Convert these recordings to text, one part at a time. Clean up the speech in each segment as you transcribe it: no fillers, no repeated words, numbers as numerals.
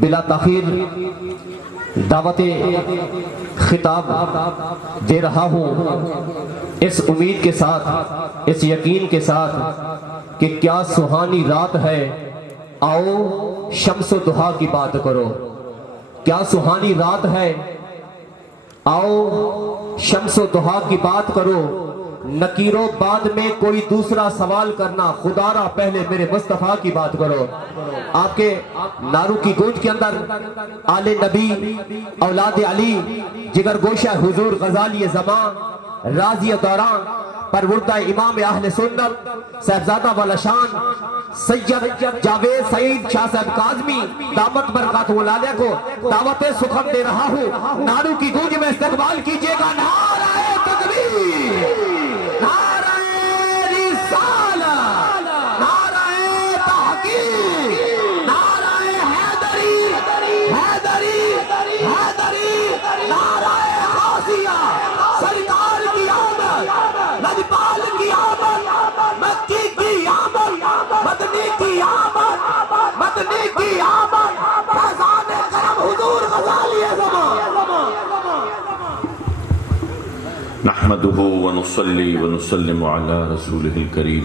بلا تاخیر دعوت خطاب دے رہا ہوں اس امید کے ساتھ، اس یقین کے ساتھ کہ کیا سہانی رات ہے، آؤ شمس و ضحیٰ کی بات کرو۔ کیا سہانی رات ہے، آؤ شمس و ضحیٰ کی بات کرو۔ نکیرو بعد میں کوئی دوسرا سوال کرنا، خدا را پہلے میرے مصطفیٰ کی بات کرو۔ آپ کے نعروں کی گونج کے اندر آل نبی، اولاد علی، جگر گوشہ حضور غزالی زمان، راضی دوران، پروردہ امام اہل سنت، صاحبزادہ والا شان سید جاوید سعید شاہ صاحب کاظمی دامت برکات والعالیہ کو دعوت سخن دے رہا ہوں۔ نعروں کی گونج میں استقبال کیجئے گا۔ نعرہ تکبیر، نعرہ رسالت، نعرہ تحقیق، نعرہ حیدری، حیدری، حیدری، نعرہ غازیہ، سرکار کی آمد، نجپال کی آمد، مکی کی آمد، مدنی کی آمد، مدنی کی آمد، فیضان کرم حضور غزالی زمان۔ نحمده ونصلي ونسلم على رسوله الكريم،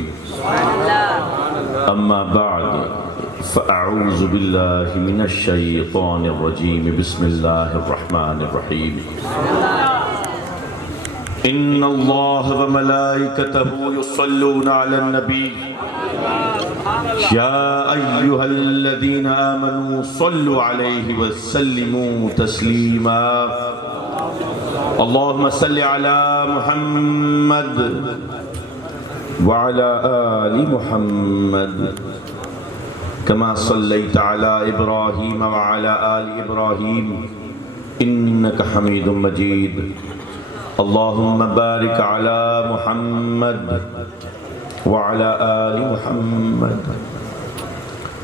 أما بعد فأعوذ بالله من الشيطان الرجيم، بسم الله الرحمن الرحيم۔ إن الله وملائكته يصلون على النبي يا أيها الذين آمنوا صلوا عليه وسلموا تسليما۔ اللهم صل على محمد وعلى آل محمد كما صليت على إبراهيم وعلى آل إبراهيم إنك حميد مجيد۔ اللهم بارك على محمد وعلى آل محمد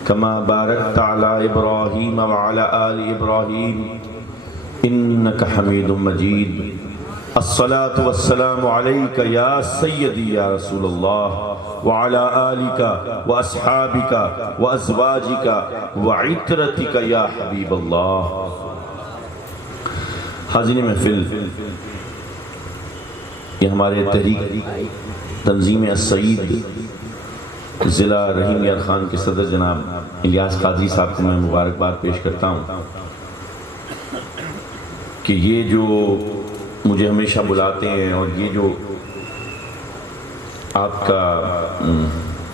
كما باركت على إبراهيم وعلى آل إبراهيم إنك حميد مجيد۔ الصلاة والسلام عليك يا سيدي يا رسول الله وعلى آلك وأصحابك وأزواجك وعترتك يا حبيب الله۔ حاضرین محفل، یہ ہمارے تحریک تنظیم السعید ضلع رحیم یار خان کے صدر جناب الیاس قادری صاحب کو میں مبارکباد پیش کرتا ہوں کہ یہ جو مجھے ہمیشہ بلاتے ہیں اور یہ جو آپ کا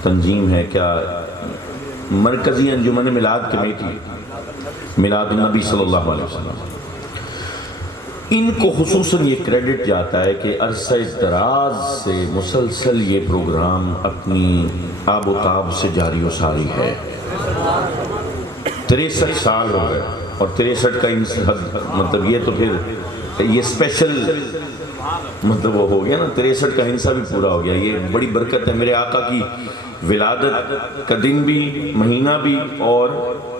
تنظیم ہے، کیا مرکزی انجمن میلاد کمیٹی میلاد النبی صلی اللہ علیہ وسلم، ان کو خصوصاً یہ کریڈٹ جاتا ہے کہ عرصہ دراز سے مسلسل یہ پروگرام اپنی آب و تاب سے جاری و ساری ہے۔ 63 سال ہو گئے، اور 63 کا مطلب یہ تو پھر یہ اسپیشل مطلب وہ ہو گیا نا، 63 کا ہنسا بھی پورا ہو گیا۔ یہ بڑی برکت ہے، میرے آقا کی ولادت کا دن بھی، مہینہ بھی، اور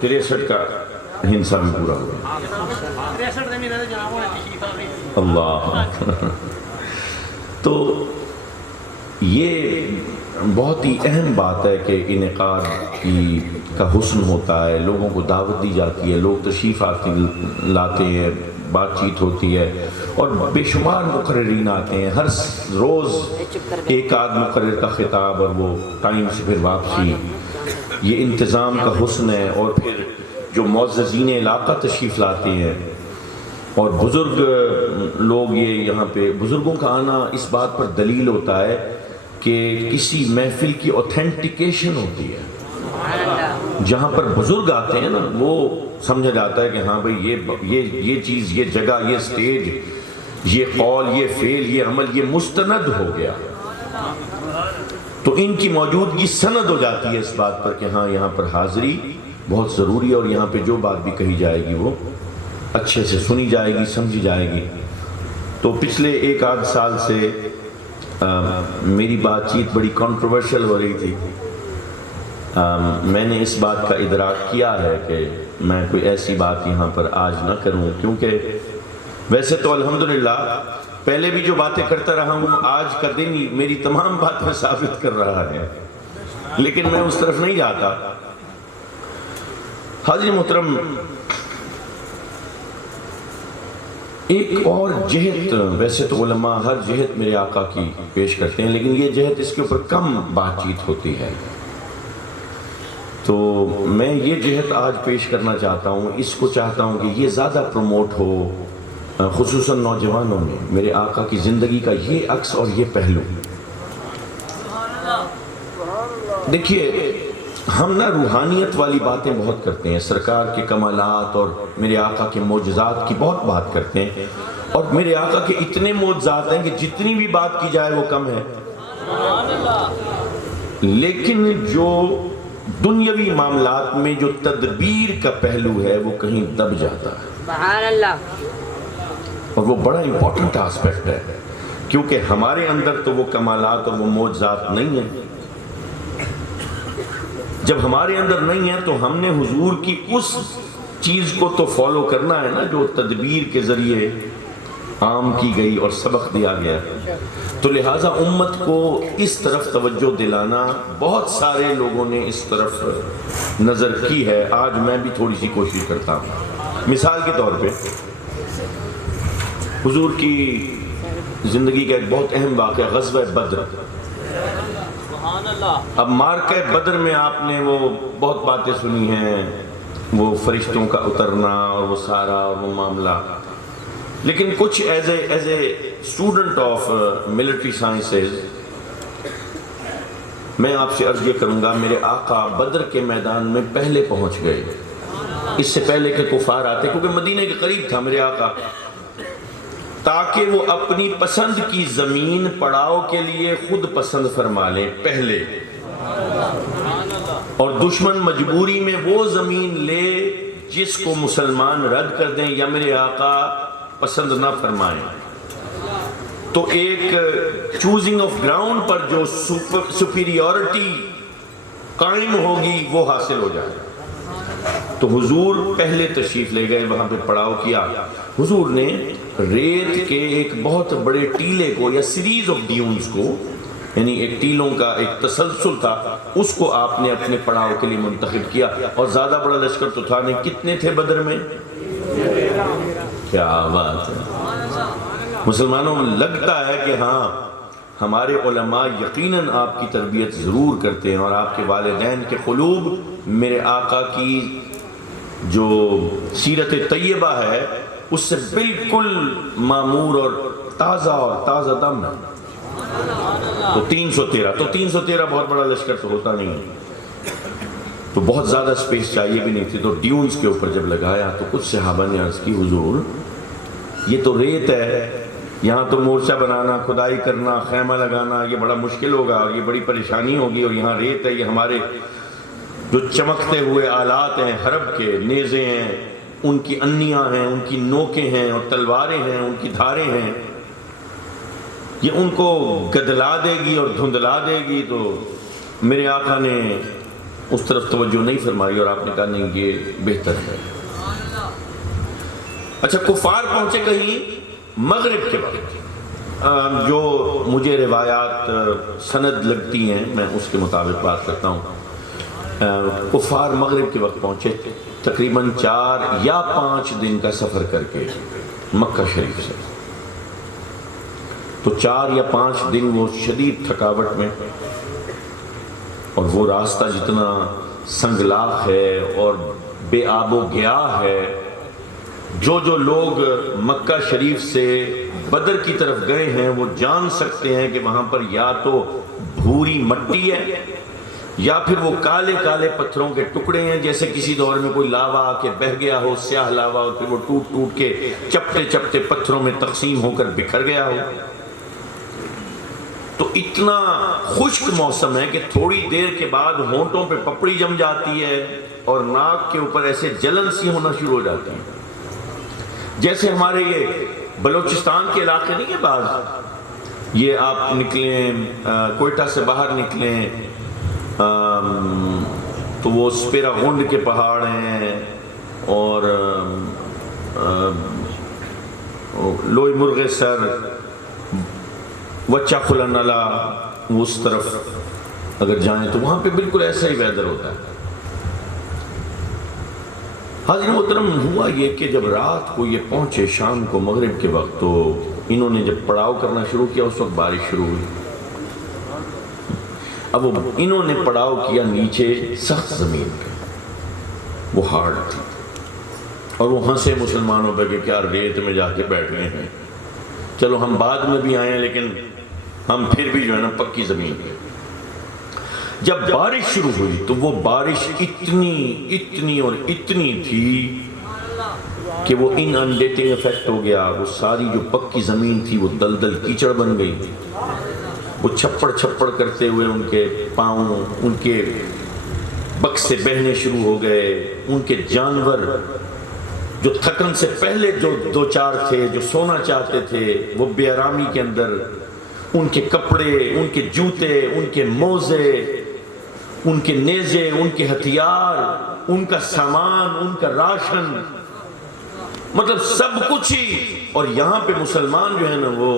63 کا ہنسا بھی پورا ہو گیا۔ اللہ تو یہ بہت ہی اہم بات ہے کہ انعقاد کا حسن ہوتا ہے، لوگوں کو دعوت دی جاتی ہے، لوگ تشریف لاتے ہیں، بات چیت ہوتی ہے، اور بے شمار مقررین آتے ہیں، ہر روز ایک آدھ مقرر کا خطاب اور وہ ٹائم سے پھر واپسی۔ یہ انتظام کا حسن ہے، اور پھر جو معززین علاقہ تشریف لاتے ہیں اور بزرگ لوگ، یہ یہاں پہ بزرگوں کا آنا اس بات پر دلیل ہوتا ہے کہ کسی محفل کی اوتھینٹیکیشن ہوتی ہے۔ جہاں پر بزرگ آتے ہیں نا، وہ سمجھا جاتا ہے کہ ہاں بھئی یہ چیز، یہ جگہ، یہ سٹیج، یہ قول، یہ فعل، یہ عمل، یہ مستند ہو گیا۔ تو ان کی موجودگی سند ہو جاتی ہے اس بات پر کہ ہاں یہاں پر حاضری بہت ضروری ہے، اور یہاں پہ جو بات بھی کہی جائے گی وہ اچھے سے سنی جائے گی، سمجھی جائے گی۔ تو پچھلے ایک آدھ سال سے میری بات چیت بڑی کنٹروورشل ہو رہی تھی۔ میں نے اس بات کا ادراک کیا ہے کہ میں کوئی ایسی بات یہاں پر آج نہ کروں، کیونکہ ویسے تو الحمدللہ پہلے بھی جو باتیں کرتا رہا ہوں، آج کا دن میری تمام باتیں ثابت کر رہا ہے، لیکن میں اس طرف نہیں جاتا۔ حاضرین محترم، ایک اور جہت، ویسے تو علماء ہر جہت میرے آقا کی پیش کرتے ہیں، لیکن یہ جہت اس کے اوپر کم بات چیت ہوتی ہے، تو میں یہ جہت آج پیش کرنا چاہتا ہوں، اس کو چاہتا ہوں کہ یہ زیادہ پروموٹ ہو، خصوصاً نوجوانوں میں میرے آقا کی زندگی کا یہ عکس اور یہ پہلو۔ دیکھیے، ہم نا روحانیت والی باتیں بہت کرتے ہیں، سرکار کے کمالات اور میرے آقا کے معجزات کی بہت بات کرتے ہیں، اور میرے آقا کے اتنے معجزات ہیں کہ جتنی بھی بات کی جائے وہ کم ہے، لیکن جو دنیاوی معاملات میں جو تدبیر کا پہلو ہے وہ کہیں دب جاتا ہے، سبحان اللہ، اور وہ بڑا امپورٹنٹ آسپیکٹ ہے، کیونکہ ہمارے اندر تو وہ کمالات اور وہ معجزات نہیں ہیں۔ جب ہمارے اندر نہیں ہے تو ہم نے حضور کی اس چیز کو تو فالو کرنا ہے نا جو تدبیر کے ذریعے عام کی گئی اور سبق دیا گیا، تو لہٰذا امت کو اس طرف توجہ دلانا، بہت سارے لوگوں نے اس طرف نظر کی ہے، آج میں بھی تھوڑی سی کوشش کرتا ہوں۔ مثال کے طور پہ حضور کی زندگی کا ایک بہت اہم واقعہ غزوہ بدر۔ اب مارکہ بدر میں آپ نے وہ بہت باتیں سنی ہیں، وہ فرشتوں کا اترنا اور وہ سارا اور وہ معاملہ، لیکن کچھ as a student of military sciences میں آپ سے عرض یہ کروں گا، میرے آقا بدر کے میدان میں پہلے پہنچ گئے، اس سے پہلے کہ کفار آتے، کیونکہ مدینہ کے قریب تھا میرے آقا، تاکہ وہ اپنی پسند کی زمین پڑاؤ کے لیے خود پسند فرما لیں پہلے، اور دشمن مجبوری میں وہ زمین لے جس کو مسلمان رد کر دیں یا میرے آقا پسند نہ فرمائیں، تو ایک چوزنگ آف گراؤنڈ پر جو سپیریورٹی قائم ہوگی وہ حاصل ہو جائے۔ تو حضور پہلے تشریف لے گئے، وہاں پہ پڑاؤ کیا، حضور نے ریت کے ایک بہت بڑے ٹیلے کو یا سیریز آف ڈیونز کو، یعنی ایک ٹیلوں کا ایک تسلسل تھا، اس کو آپ نے اپنے پڑاؤ کے لیے منتخب کیا، اور زیادہ بڑا لشکر تو تھا نہیں، کتنے تھے بدر میں؟ کیا بات ہے! مسلمانوں میں لگتا ہے کہ ہاں ہمارے علماء یقیناً آپ کی تربیت ضرور کرتے ہیں، اور آپ کے والدین کے قلوب میرے آقا کی جو سیرت طیبہ ہے اس سے بالکل معمور اور تازہ دم ہے۔ تو 313 بہت بڑا لشکر تو ہوتا نہیں ہے، تو بہت زیادہ سپیس چاہیے بھی نہیں تھی، تو ڈیونز کے اوپر جب لگایا تو کچھ صحابہ نے عرض کی، حضور یہ تو ریت ہے، یہاں تو مورچہ بنانا، کھدائی کرنا، خیمہ لگانا یہ بڑا مشکل ہوگا، یہ بڑی پریشانی ہوگی، اور یہاں ریت ہے، یہ ہمارے جو چمکتے ہوئے آلات ہیں حرب کے، نیزے ہیں، ان کی انیاں ہیں، ان کی نوکیں ہیں اور تلواریں ہیں، ان کی دھاریں ہیں، یہ ان کو گدلا دے گی اور دھندلا دے گی۔ تو میرے آقا نے اس طرف توجہ نہیں فرمائی، اور آپ نے کہا نہیں یہ بہتر ہے۔ اچھا، کفار پہنچے کہیں مغرب کے وقت، جو مجھے روایات سند لگتی ہیں میں اس کے مطابق بات کرتا ہوں، کفار مغرب کے وقت پہنچے، تقریباً 4 یا 5 دن کا سفر کر کے مکہ شریف سے، تو 4 یا 5 دن وہ شدید تھکاوٹ میں، اور وہ راستہ جتنا سنگلاخ ہے اور بے آب و گیا ہے، جو لوگ مکہ شریف سے بدر کی طرف گئے ہیں وہ جان سکتے ہیں کہ وہاں پر یا تو بھوری مٹی ہے یا پھر وہ کالے کالے پتھروں کے ٹکڑے ہیں، جیسے کسی دور میں کوئی لاوا آ کے بہہ گیا ہو، سیاہ لاوا، اور پھر وہ ٹوٹ کے چپٹے چپٹے پتھروں میں تقسیم ہو کر بکھر گیا ہو۔ تو اتنا خشک موسم ہے کہ تھوڑی دیر کے بعد ہونٹوں پہ پپڑی جم جاتی ہے اور ناک کے اوپر ایسے جلن سی ہونا شروع ہو جاتی ہے، جیسے ہمارے یہ بلوچستان کے علاقے نہیں ہے بعض، یہ آپ نکلیں کوئٹہ سے باہر نکلیں تو وہ سپیرا گنڈ کے پہاڑ ہیں، اور لوئی مرغ سر، وچا کھلا نلا، اس طرف اگر جائیں تو وہاں پہ بالکل ایسا ہی ویدر ہوتا ہے۔ حاضر محترم، ہوا یہ کہ جب رات کو یہ پہنچے شام کو مغرب کے وقت، تو انہوں نے جب پڑاؤ کرنا شروع کیا اس وقت بارش شروع ہوئی. اب انہوں نے پڑاؤ کیا نیچے سخت زمین پہ، وہ ہارڈ تھی، اور وہ ہنسے مسلمانوں پہ کہ کیا ریت میں جا کے بیٹھ گئے ہیں، چلو ہم بعد میں بھی آئے ہیں لیکن ہم پھر بھی جو ہے نا پکی زمین پہ. جب بارش شروع ہوئی تو وہ بارش اتنی اور اتنی تھی کہ وہ انڈیٹنگ افیکٹ ہو گیا. وہ ساری جو پکی زمین تھی وہ دلدل کیچڑ بن گئی. وہ چھپڑ کرتے ہوئے ان کے پاؤں، ان کے بکسے بہنے شروع ہو گئے. ان کے جانور جو تھکن سے پہلے جو دو چار تھے، جو سونا چاہتے تھے، وہ بے آرامی کے اندر ان کے کپڑے، ان کے جوتے، ان کے موزے، ان کے نیزے، ان کے ہتھیار، ان کا سامان، ان کا راشن، مطلب سب کچھ ہی. اور یہاں پہ مسلمان جو ہے نا وہ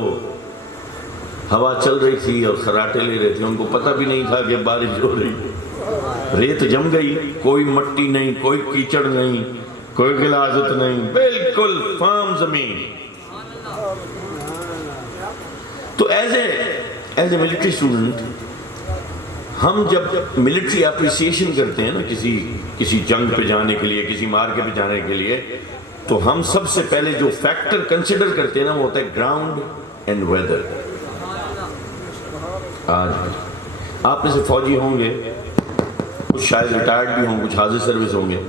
ہوا چل رہی تھی اور خراٹے لے رہے تھے. ان کو پتہ بھی نہیں تھا کہ بارش ہو رہی. ریت جم گئی، کوئی مٹی نہیں، کوئی کیچڑ نہیں، کوئی غلاظت نہیں، بالکل فارم زمین. تو ایز اے ملٹری اسٹوڈنٹ، ہم جب ملٹری اپریسیشن کرتے ہیں نا کسی جنگ پہ جانے کے لیے، کسی مارکے پہ جانے کے لیے، تو ہم سب سے پہلے جو فیکٹر کنسیڈر کرتے ہیں نا وہ ہوتا ہے گراؤنڈ اینڈ ویدر. آج آپ میں سے فوجی ہوں گے، کچھ شاید ریٹائرڈ بھی ہوں، کچھ حاضر سروس ہوں گے.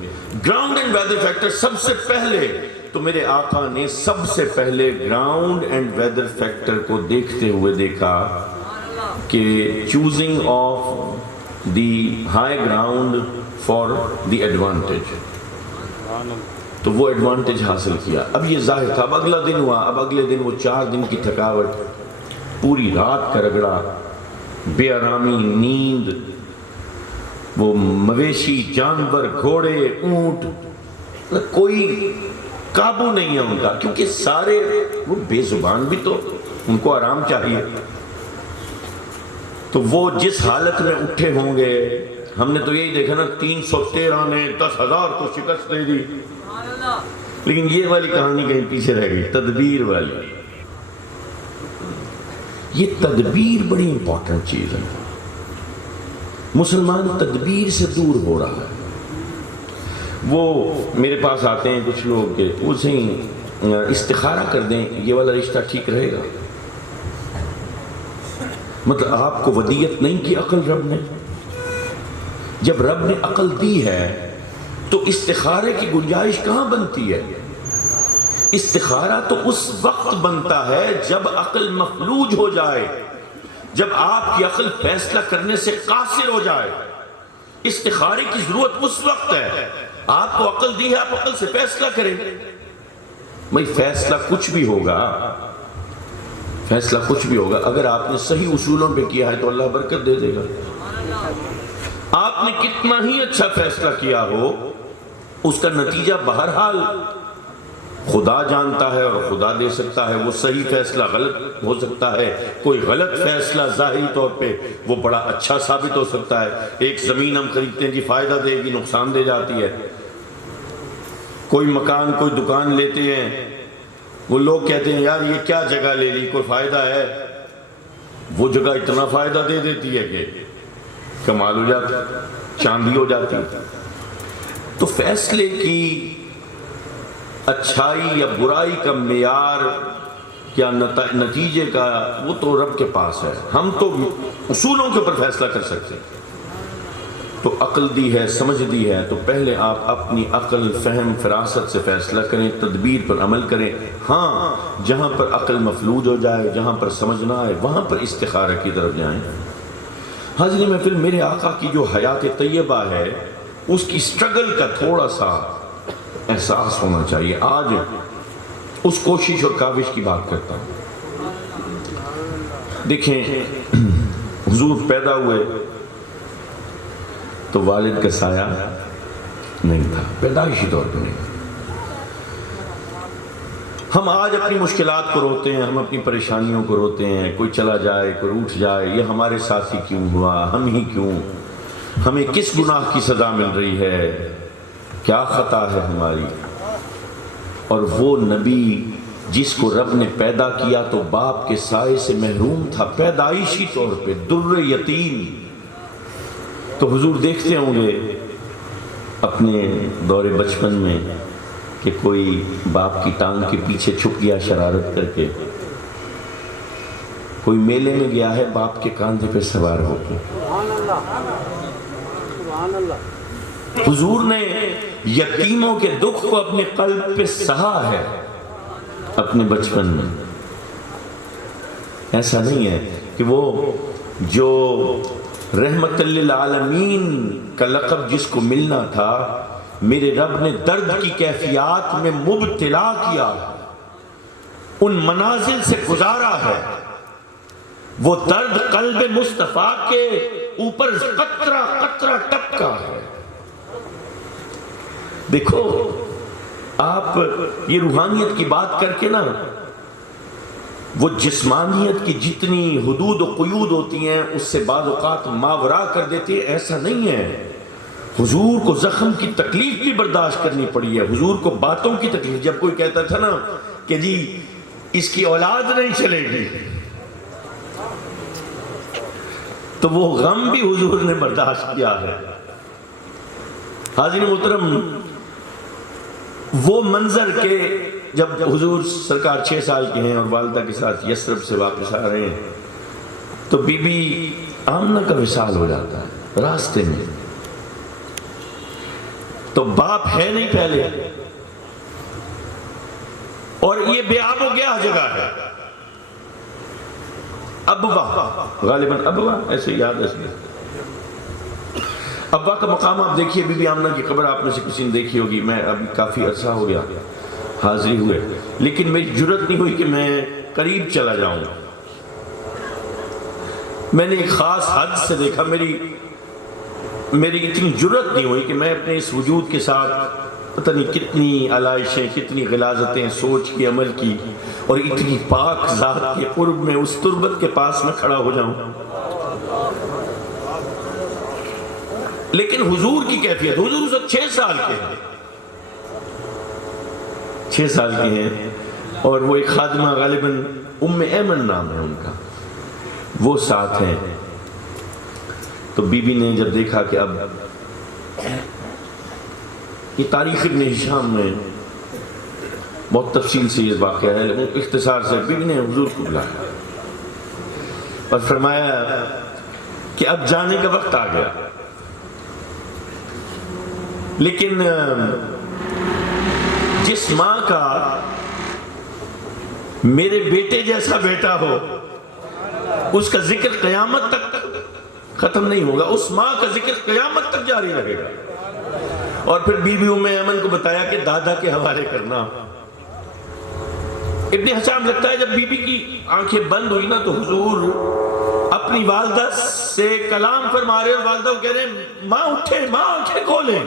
گراؤنڈ اینڈ ویدر فیکٹر سب سے پہلے، تو میرے آقا نے سب سے پہلے گراؤنڈ اینڈ ویدر فیکٹر کو دیکھتے ہوئے دیکھا کہ choosing of the high ground for the advantage, تو وہ ایڈوانٹیج حاصل کیا. اب یہ ظاہر تھا. اب اگلا دن ہوا. اب اگلے دن وہ 4 دن کی تھکاوٹ، پوری رات کا رگڑا، بے آرامی، نیند، وہ مویشی، جانور، گھوڑے، اونٹ، کوئی قابو نہیں ہے ان کا، کیونکہ سارے وہ بے زبان بھی تو ان کو آرام چاہیے. تو وہ جس حالت میں اٹھے ہوں گے، ہم نے تو یہی دیکھا نا 313 نے 10,000 کو شکست دے دی. لیکن یہ والی کہانی کہیں پیچھے رہ گئی، تدبیر والی. یہ تدبیر بڑی امپورٹنٹ چیز ہے. مسلمان تدبیر سے دور ہو رہا ہے. وہ میرے پاس آتے ہیں کچھ لوگ کہ اسے استخارہ کر دیں، یہ والا رشتہ ٹھیک رہے گا. مطلب آپ کو ودیت نہیں کی عقل رب نے؟ جب رب نے عقل دی ہے تو استخارے کی گنجائش کہاں بنتی ہے؟ استخارہ تو اس وقت بنتا ہے جب عقل مفلوج ہو جائے، جب آپ کی عقل فیصلہ کرنے سے قاصر ہو جائے. استخارے کی ضرورت اس وقت ہے. آپ کو عقل دی ہے، آپ عقل سے فیصلہ کریں. بھئی فیصلہ کچھ بھی ہوگا، فیصلہ کچھ بھی ہوگا، اگر آپ نے صحیح اصولوں پہ کیا ہے تو اللہ برکت دے دے گا. آپ نے کتنا ہی اچھا فیصلہ کیا ہو، اس کا نتیجہ بہرحال خدا جانتا ہے اور خدا دے سکتا ہے. وہ صحیح فیصلہ غلط ہو سکتا ہے، کوئی غلط فیصلہ ظاہری طور پہ وہ بڑا اچھا ثابت ہو سکتا ہے. ایک زمین ہم خریدتے ہیں جی فائدہ دے گی، نقصان دے جاتی ہے. کوئی مکان، کوئی دکان لیتے ہیں، وہ لوگ کہتے ہیں یار یہ کیا جگہ لے لی، کوئی فائدہ ہے، وہ جگہ اتنا فائدہ دے دیتی ہے کہ کمال ہو جاتا، چاندی ہو جاتی. تو فیصلے کی اچھائی یا برائی کا معیار یا نتیجے کا وہ تو رب کے پاس ہے. ہم تو اصولوں کے اوپر فیصلہ کر سکتے ہیں. تو عقل دی ہے، سمجھ دی ہے، تو پہلے آپ اپنی عقل، فہم، فراست سے فیصلہ کریں، تدبیر پر عمل کریں. ہاں جہاں پر عقل مفلوج ہو جائے، جہاں پر سمجھ نہ آئے، وہاں پر استخارہ کی طرف جائیں. حاضرین محفل، میرے آقا کی جو حیات طیبہ ہے اس کی سٹرگل کا تھوڑا سا احساس ہونا چاہیے. آج اس کوشش اور کاوش کی بات کرتا ہوں. دیکھیں حضور پیدا ہوئے تو والد کا سایہ نہیں تھا، پیدائشی طور پہ نہیں. ہم آج اپنی مشکلات کو روتے ہیں، ہم اپنی پریشانیوں کو روتے ہیں. کوئی چلا جائے، کوئی روٹھ جائے، یہ ہمارے ساتھ ہی کیوں ہوا، ہم ہی کیوں، ہمیں کس گناہ کی سزا مل رہی ہے، کیا خطا ہے ہماری. اور وہ نبی جس کو رب نے پیدا کیا تو باپ کے سائے سے محروم تھا پیدائشی طور پہ، در یتیم. تو حضور دیکھتے ہوں گے اپنے دور بچپن میں کہ کوئی باپ کی ٹانگ کے پیچھے چھپ گیا شرارت کر کے، کوئی میلے میں گیا ہے باپ کے کاندھے پہ سوار ہو کے. حضور نے یتیموں کے دکھ کو اپنے قلب پہ سہا ہے اپنے بچپن میں. ایسا نہیں ہے کہ وہ جو رحمت للعالمین کا لقب جس کو ملنا تھا، میرے رب نے درد کی کیفیات میں مبتلا کیا، ان منازل سے گزارا ہے. وہ درد قلب مصطفیٰ کے اوپر قطرہ قطرہ ٹپکا ہے. دیکھو آپ یہ روحانیت کی بات کر کے نا، وہ جسمانیت کی جتنی حدود و قیود ہوتی ہیں اس سے بعض اوقات ماورا کر دیتے ہیں. ایسا نہیں ہے. حضور کو زخم کی تکلیف بھی برداشت کرنی پڑی ہے. حضور کو باتوں کی تکلیف، جب کوئی کہتا تھا نا کہ جی اس کی اولاد نہیں چلے گی، تو وہ غم بھی حضور نے برداشت کیا ہے. حاضرین محترم، وہ منظر کے جب حضور سرکار 6 سال کے ہیں اور والدہ کے ساتھ یثرب سے واپس آ رہے ہیں تو بی بی آمنہ کا وصال ہو جاتا ہے راستے میں. تو باپ ہے نہیں پہلے، اور یہ بے آب و گیا جگہ ہے. ابوا، غالباً ابوا ایسے یاد ہے. ابا کا مقام آپ دیکھیے، بی بی آمنہ کی قبر آپ میں سے کسی نے دیکھی ہوگی. میں اب کافی عرصہ ہو گیا حاضری ہوئے، لیکن میری جرت نہیں ہوئی کہ میں قریب چلا جاؤں. میں نے ایک خاص حد سے دیکھا، میری اتنی جرت نہیں ہوئی کہ میں اپنے اس وجود کے ساتھ پتہ نہیں کتنی علائشیں، کتنی غلاظتیں سوچ کی، عمل کی، اور اتنی پاک ذات کے قرب میں اس تربت کے پاس میں کھڑا ہو جاؤں. لیکن حضور کی کیفیت، حضور اس وقت 6 سال کے ہیں، 6 سال کے ہیں، اور وہ ایک خادمہ غالباً ام ایمن نام ہے ان کا، وہ ساتھ ہیں. تو بی بی نے جب دیکھا کہ اب یہ تاریخ ابن ہشام میں بہت تفصیل سے یہ واقعہ ہے، لیکن اختصار سے بی بی نے حضور کو بلایا اور فرمایا کہ اب جانے کا وقت آ گیا، لیکن جس ماں کا میرے بیٹے جیسا بیٹا ہو اس کا ذکر قیامت تک ختم نہیں ہوگا، اس ماں کا ذکر قیامت تک جاری رہے گا. اور پھر بی بی ام ایمن کو بتایا کہ دادا کے حوالے کرنا. ابن ہشام لگتا ہے جب بی بی کی آنکھیں بند ہوئی نا تو حضور اپنی والدہ سے کلام فرما رہے اور والدہ کو کہہ رہے ہیں ماں اٹھے، ماں آنکھیں کھولیں.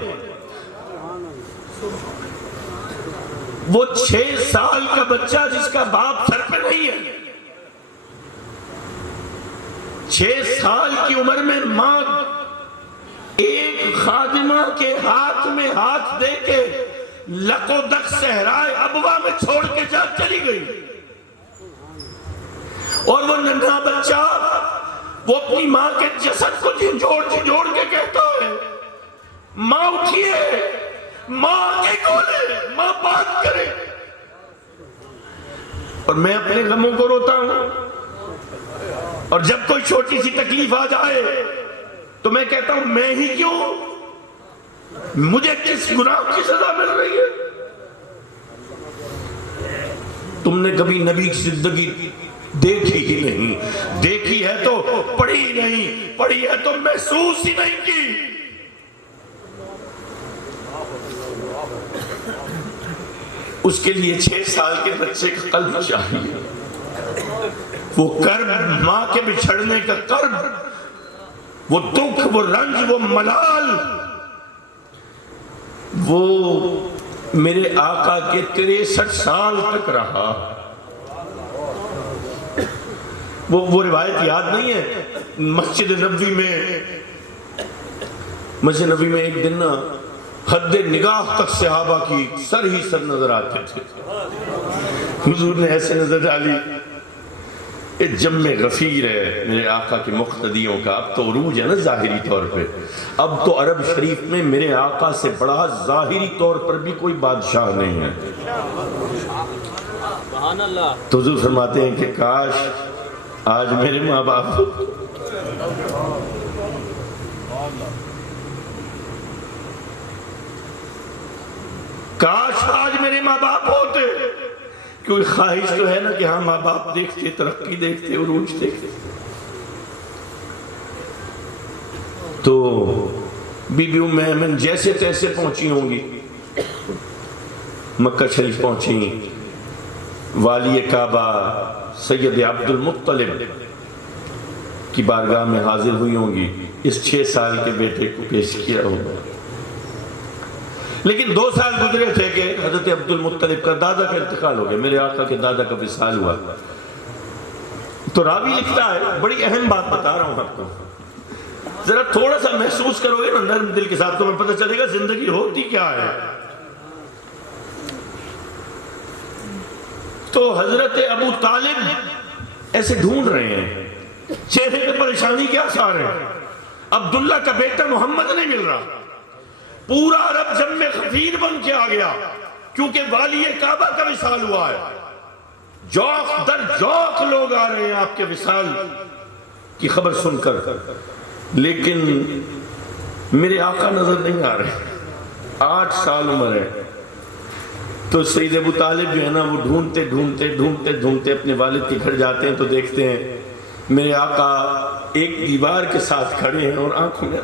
وہ 6 سال کا بچہ جس کا باپ سر پہ نہیں ہے، 6 سال کی عمر میں ماں ایک خادمہ کے ہاتھ میں ہاتھ دے کے لق و دق صحرائے ابوا میں چھوڑ کے جا چلی گئی. اور وہ ننھا بچہ وہ اپنی ماں کے جسد کو جھنجھوڑ کے کہتا ہے ماں اٹھیے، ماں آنکھیں کھولے، ماں بات کرے. اور میں اپنے غموں کو روتا ہوں، اور جب کوئی چھوٹی سی تکلیف آ جائے تو میں کہتا ہوں میں ہی کیوں، مجھے کس گناہ کی سزا مل رہی ہے. تم نے کبھی نبی کی زندگی دیکھی ہی نہیں، دیکھی ہے تو پڑھی نہیں، پڑھی ہے تو محسوس ہی نہیں کی. اس کے لیے 6 سال کے بچے کا قلب چاہیے، وہ کرب، ماں کے بچھڑنے کا کرب، وہ دکھ، وہ رنج، وہ ملال، وہ میرے آقا کے 63 سال تک رہا. وہ روایت یاد نہیں ہے. مسجد نبوی میں ایک دن نا حد نگاہ تک صحابہ کی سر ہی سر نظر آتے تھے. حضور نے ایسے نظر ڈالی، یہ جم غفیر ہے میرے آقا کے مقتدیوں کا. اب تو عروج ہے نا ظاہری طور پہ، اب تو عرب شریف میں میرے آقا سے بڑا ظاہری طور پر بھی کوئی بادشاہ نہیں ہے. تو حضور فرماتے ہیں کہ کاش آج میرے ماں باپ کاش آج میرے ماں باپ ہوتے. کوئی خواہش تو ہے نا کہ ہاں ماں باپ دیکھتے، ترقی دیکھتے، عروج دیکھتے. تو بی بی ام ایمن جیسے تیسے پہنچی ہوں گی، مکہ شریف پہنچی، والی کعبہ سید عبد المطلب کی بارگاہ میں حاضر ہوئی ہوں گی. اس 6 سال کے بیٹے کو پیش کیا ہوگا. لیکن 2 سال گزرے تھے کہ حضرت عبد المطلب کا دادا کا انتقال ہو گیا. میرے آقا کے دادا کا وصال ہوا. تو راوی لکھتا ہے، بڑی اہم بات بتا رہا ہوں آپ کو، ذرا تھوڑا سا محسوس کرو گے نا نرم دل کے ساتھ، تو میں پتہ چلے گا زندگی ہوتی کیا ہے. تو حضرت ابو طالب ایسے ڈھونڈ رہے ہیں، چہرے پہ پریشانی کے آثار ہیں. عبداللہ کا بیٹا محمد نہیں مل رہا. پورا عرب جم غفیر بن کے آ گیا کیونکہ والی کعبہ کا وصال ہوا ہے. جوق در جوق لوگ آ رہے ہیں آپ کے وصال کی خبر سن کر، لیکن میرے آقا نظر نہیں آ رہے. 8 سال عمر ہے. تو سید ابو طالب جو ہے نا، وہ ڈھونڈتے ڈھونڈتے ڈھونڈتے ڈھونڈتے اپنے والد کے گھر جاتے ہیں تو دیکھتے ہیں میرے آقا ایک دیوار کے ساتھ کھڑے ہیں اور آنکھوں میں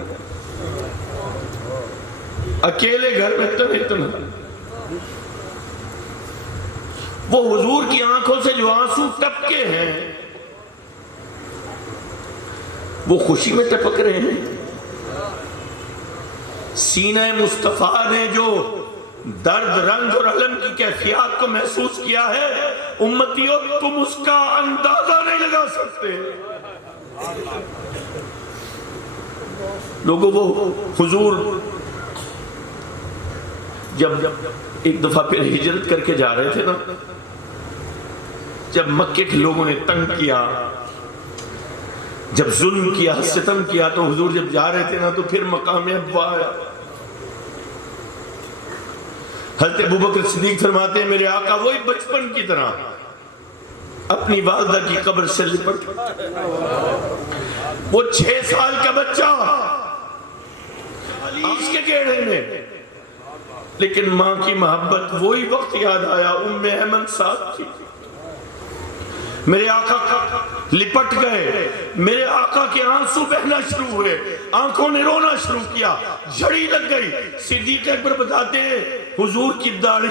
اکیلے گھر میں تنہا. وہ حضور کی آنکھوں سے جو آنسو ٹپکے ہیں وہ خوشی میں ٹپک رہے ہیں. سینہ مصطفیٰ نے جو درد، رنج اور علم کی کیفیات کو محسوس کیا ہے، امتیوں تم اس کا اندازہ نہیں لگا سکتے. لوگوں، وہ حضور جب ایک دفعہ پھر ہجرت کر کے جا رہے تھے نا، جب مکے کے لوگوں نے تنگ کیا، جب ظلم کیا، ستم کیا، تو حضور جب جا رہے تھے نا تو پھر مقام ابوا آیا. حضرت ابوبکر صدیق فرماتے ہیں میرے آقا وہی بچپن کی طرح اپنی والدہ کی قبر سے لپٹ، وہ 6 سال کا بچہ اس کے گیڑے میں، لیکن ماں کی محبت وہی وقت یاد آیا. ام ایمن ساتھ تھی. میرے آقا لپٹ گئے، میرے آقا کے آنسو بہنا شروع ہوئے، آنکھوں نے رونا شروع کیا، جھڑی لگ گئی. صدیق اکبر بتاتے ہیں حضور کی داڑھی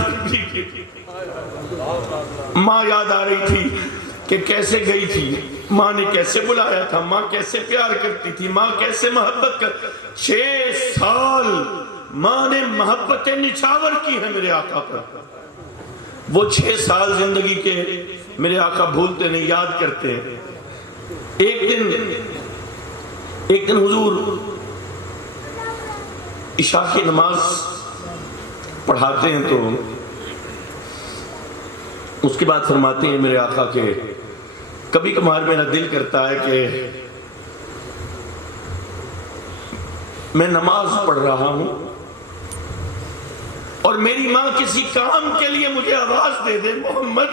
ماں یاد آ رہی تھی کہ کیسے گئی تھی، ماں نے کیسے بلایا تھا، ماں کیسے پیار کرتی تھی، ماں کیسے محبت کر. 6 سال ماں نے محبت نچھاور کی ہے میرے آقا پر. وہ 6 سال زندگی کے میرے آقا بھولتے نہیں، یاد کرتے ہیں. ایک دن حضور عشاء کی نماز پڑھاتے ہیں تو اس کے بعد فرماتے ہیں میرے آقا کے کبھی کبھار میرا دل کرتا ہے کہ میں نماز پڑھ رہا ہوں اور میری ماں کسی کام کے لیے مجھے آواز دے دے، محمد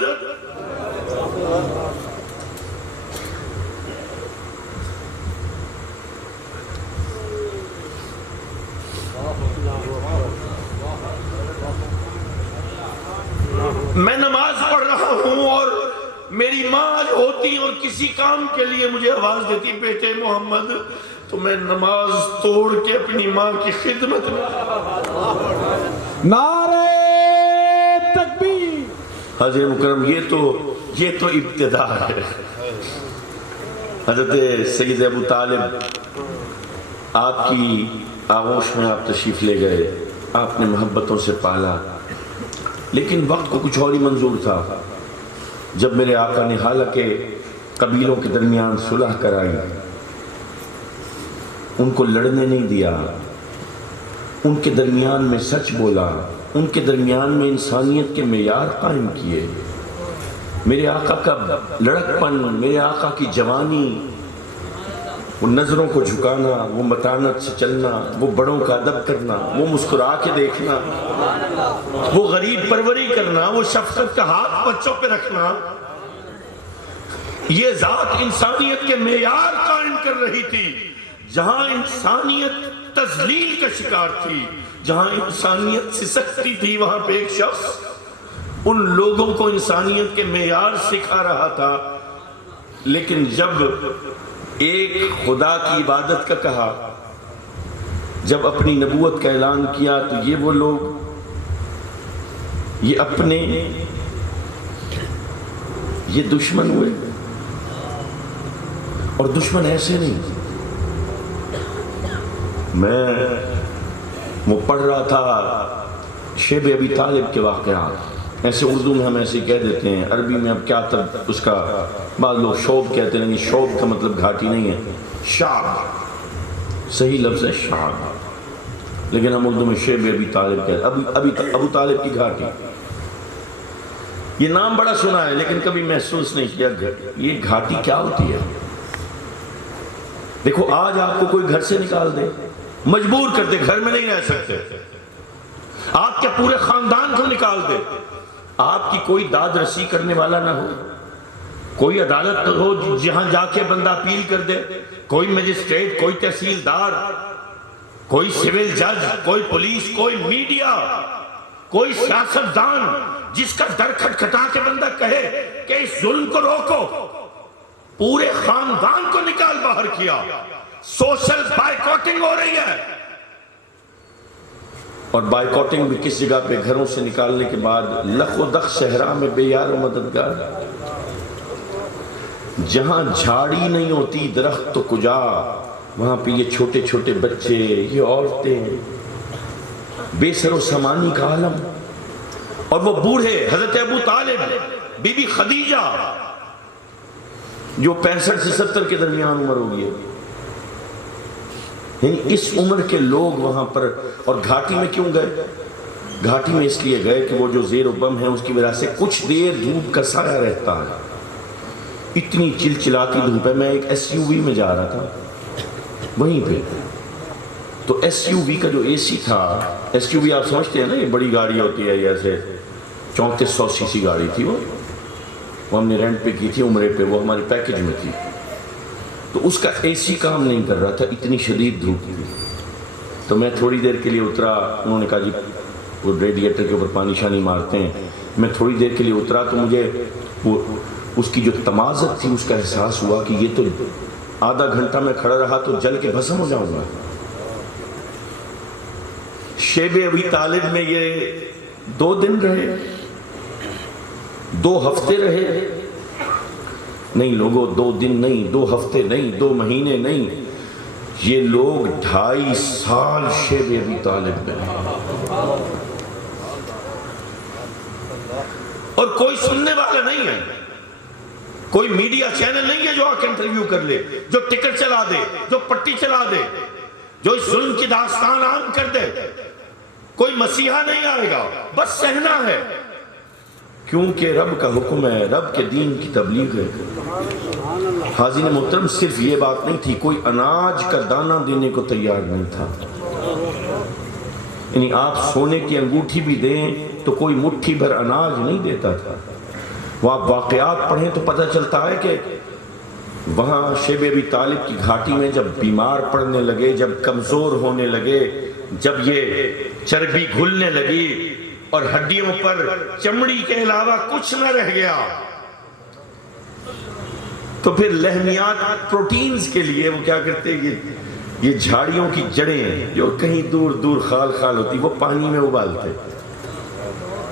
میں نماز پڑھ رہا ہوں اور میری ماں آج ہوتی اور کسی کام کے لیے مجھے آواز دیتی بیٹے محمد، تو میں نماز توڑ کے اپنی ماں کی خدمت میں. نعرہ تکبیر. حضرت مکرم یہ تو ابتدا ہے. حضرت سید ابو طالب آپ کی آغوش میں آپ تشریف لے گئے، آپ نے محبتوں سے پالا، لیکن وقت کو کچھ اور ہی منظور تھا. جب میرے آقا نے حالانکہ قبیلوں کے درمیان صلح کرائی، ان کو لڑنے نہیں دیا، ان کے درمیان میں سچ بولا، ان کے درمیان میں انسانیت کے معیار قائم کیے. میرے آقا کا لڑکپن، میرے آقا کی جوانی، وہ نظروں کو جھکانا، وہ متانت سے چلنا، وہ بڑوں کا ادب کرنا، وہ مسکرا کے دیکھنا، وہ غریب پروری کرنا، وہ شفقت کا ہاتھ بچوں پہ رکھنا، یہ ذات انسانیت کے معیار قائم کر رہی تھی. جہاں انسانیت تذلیل کا شکار تھی، جہاں انسانیت سسکتی تھی، وہاں پہ ایک شخص ان لوگوں کو انسانیت کے معیار سکھا رہا تھا. لیکن جب ایک خدا کی عبادت کا کہا، جب اپنی نبوت کا اعلان کیا، تو یہ وہ لوگ، یہ اپنے، یہ دشمن ہوئے. اور دشمن ایسے نہیں. میں وہ پڑھ رہا تھا شیب ابی طالب کے واقعات، ایسے اردو میں ہم ایسے کہہ دیتے ہیں، عربی میں اب کیا تب اس کا بعض لوگ شوب کہتے ہیں. شوب کا مطلب گھاٹی نہیں ہے، شعب صحیح لفظ ہے، شعب، لیکن ہم اردو میں شیب ابی طالب کہتے ہیں، ابو طالب کی گھاٹی. یہ نام بڑا سنا ہے لیکن کبھی محسوس نہیں کیا یہ گھاٹی کیا ہوتی ہے. دیکھو آج آپ کو کوئی گھر سے نکال دے، مجبور کر دے، گھر میں نہیں رہ سکتے، آپ کے پورے خاندان کو نکال دے، آپ کی کوئی داد رسی کرنے والا نہ ہو، کوئی عدالت نہ ہو جہاں جا کے بندہ اپیل کر دے، کوئی مجسٹریٹ، کوئی تحصیلدار، کوئی سول جج، کوئی پولیس، کوئی میڈیا، کوئی سیاستدان جس کا در کھٹکھٹا کے بندہ کہے کہ اس ظلم کو روکو. پورے خاندان کو نکال باہر کیا. سوشل بائیکاٹنگ ہو رہی ہے. اور بائیکاٹنگ بھی کس جگہ پہ؟ گھروں سے نکالنے کے بعد لخ و دخ صحرا میں بے یار و مددگار. جہاں جھاڑی نہیں ہوتی درخت تو کجا، وہاں پہ یہ چھوٹے چھوٹے بچے، یہ عورتیں، بے سر و سامانی کا عالم. اور وہ بوڑھے حضرت ابو طالب، بی بی خدیجہ جو 65 سے 70 کے درمیان عمر ہوگی، یعنی اس عمر کے لوگ وہاں پر. اور گھاٹی میں کیوں گئے؟ گھاٹی میں اس لیے گئے کہ وہ جو زیر و بم ہے اس کی وجہ سے کچھ دیر دھوپ کا سایہ رہتا ہے. اتنی چلچلاتی دھوپ ہے. میں ایک ایس یو وی میں جا رہا تھا وہیں پہ، تو ایس یو وی کا جو اے سی تھا، ایس یو وی آپ سمجھتے ہیں نا، یہ بڑی گاڑی ہوتی ہے، ایسے 3400 سی سی گاڑی تھی وہ ہم نے رینٹ پہ کی تھی عمرے پہ، وہ ہمارے پیکج میں تھی. تو اس کا اے سی کام نہیں کر رہا تھا، اتنی شدید دھوپ تھی. تو میں تھوڑی دیر کے لیے اترا. انہوں نے کہا جی وہ ریڈیٹر کے اوپر پانی شانی مارتے ہیں. میں تھوڑی دیر کے لیے اترا تو مجھے وہ اس کی جو تمازت تھی اس کا احساس ہوا کہ یہ تو آدھا گھنٹہ میں کھڑا رہا تو جل کے بھسم ہو جاؤں گا. شیب ابی طالب میں یہ 2 دن رہے، 2 ہفتے رہے. نہیں لوگوں، 2 دن نہیں، 2 ہفتے نہیں، 2 مہینے نہیں، یہ لوگ 2.5 سال شیب ابی طالب میں. اور کوئی سننے والا نہیں ہے، کوئی میڈیا چینل نہیں ہے جو آ کے انٹرویو کر لے، جو ٹکٹ چلا دے، جو پٹی چلا دے، جو اس ظلم کی داستان عام کر دے. کوئی مسیحا نہیں آئے گا، بس سہنا ہے، کیونکہ رب کا حکم ہے، رب کے دین کی تبلیغ ہے. حاضرین محترم، صرف یہ بات نہیں تھی، کوئی اناج کا دانہ دینے کو تیار نہیں تھا. یعنی آپ سونے کی انگوٹھی بھی دیں تو کوئی مٹھی بھر اناج نہیں دیتا تھا. وہ آپ واقعات پڑھیں تو پتہ چلتا ہے کہ وہاں شیب ابی طالب کی گھاٹی میں جب بیمار پڑنے لگے، جب کمزور ہونے لگے، جب یہ چربی گھلنے لگی اور ہڈیوں پر چمڑی کے علاوہ کچھ نہ رہ گیا، تو پھر لحمیات پروٹینز کے لیے وہ کیا کرتے ہیں، یہ جھاڑیوں کی جڑیں جو کہیں دور دور خال خال ہوتی، وہ پانی میں ابالتے،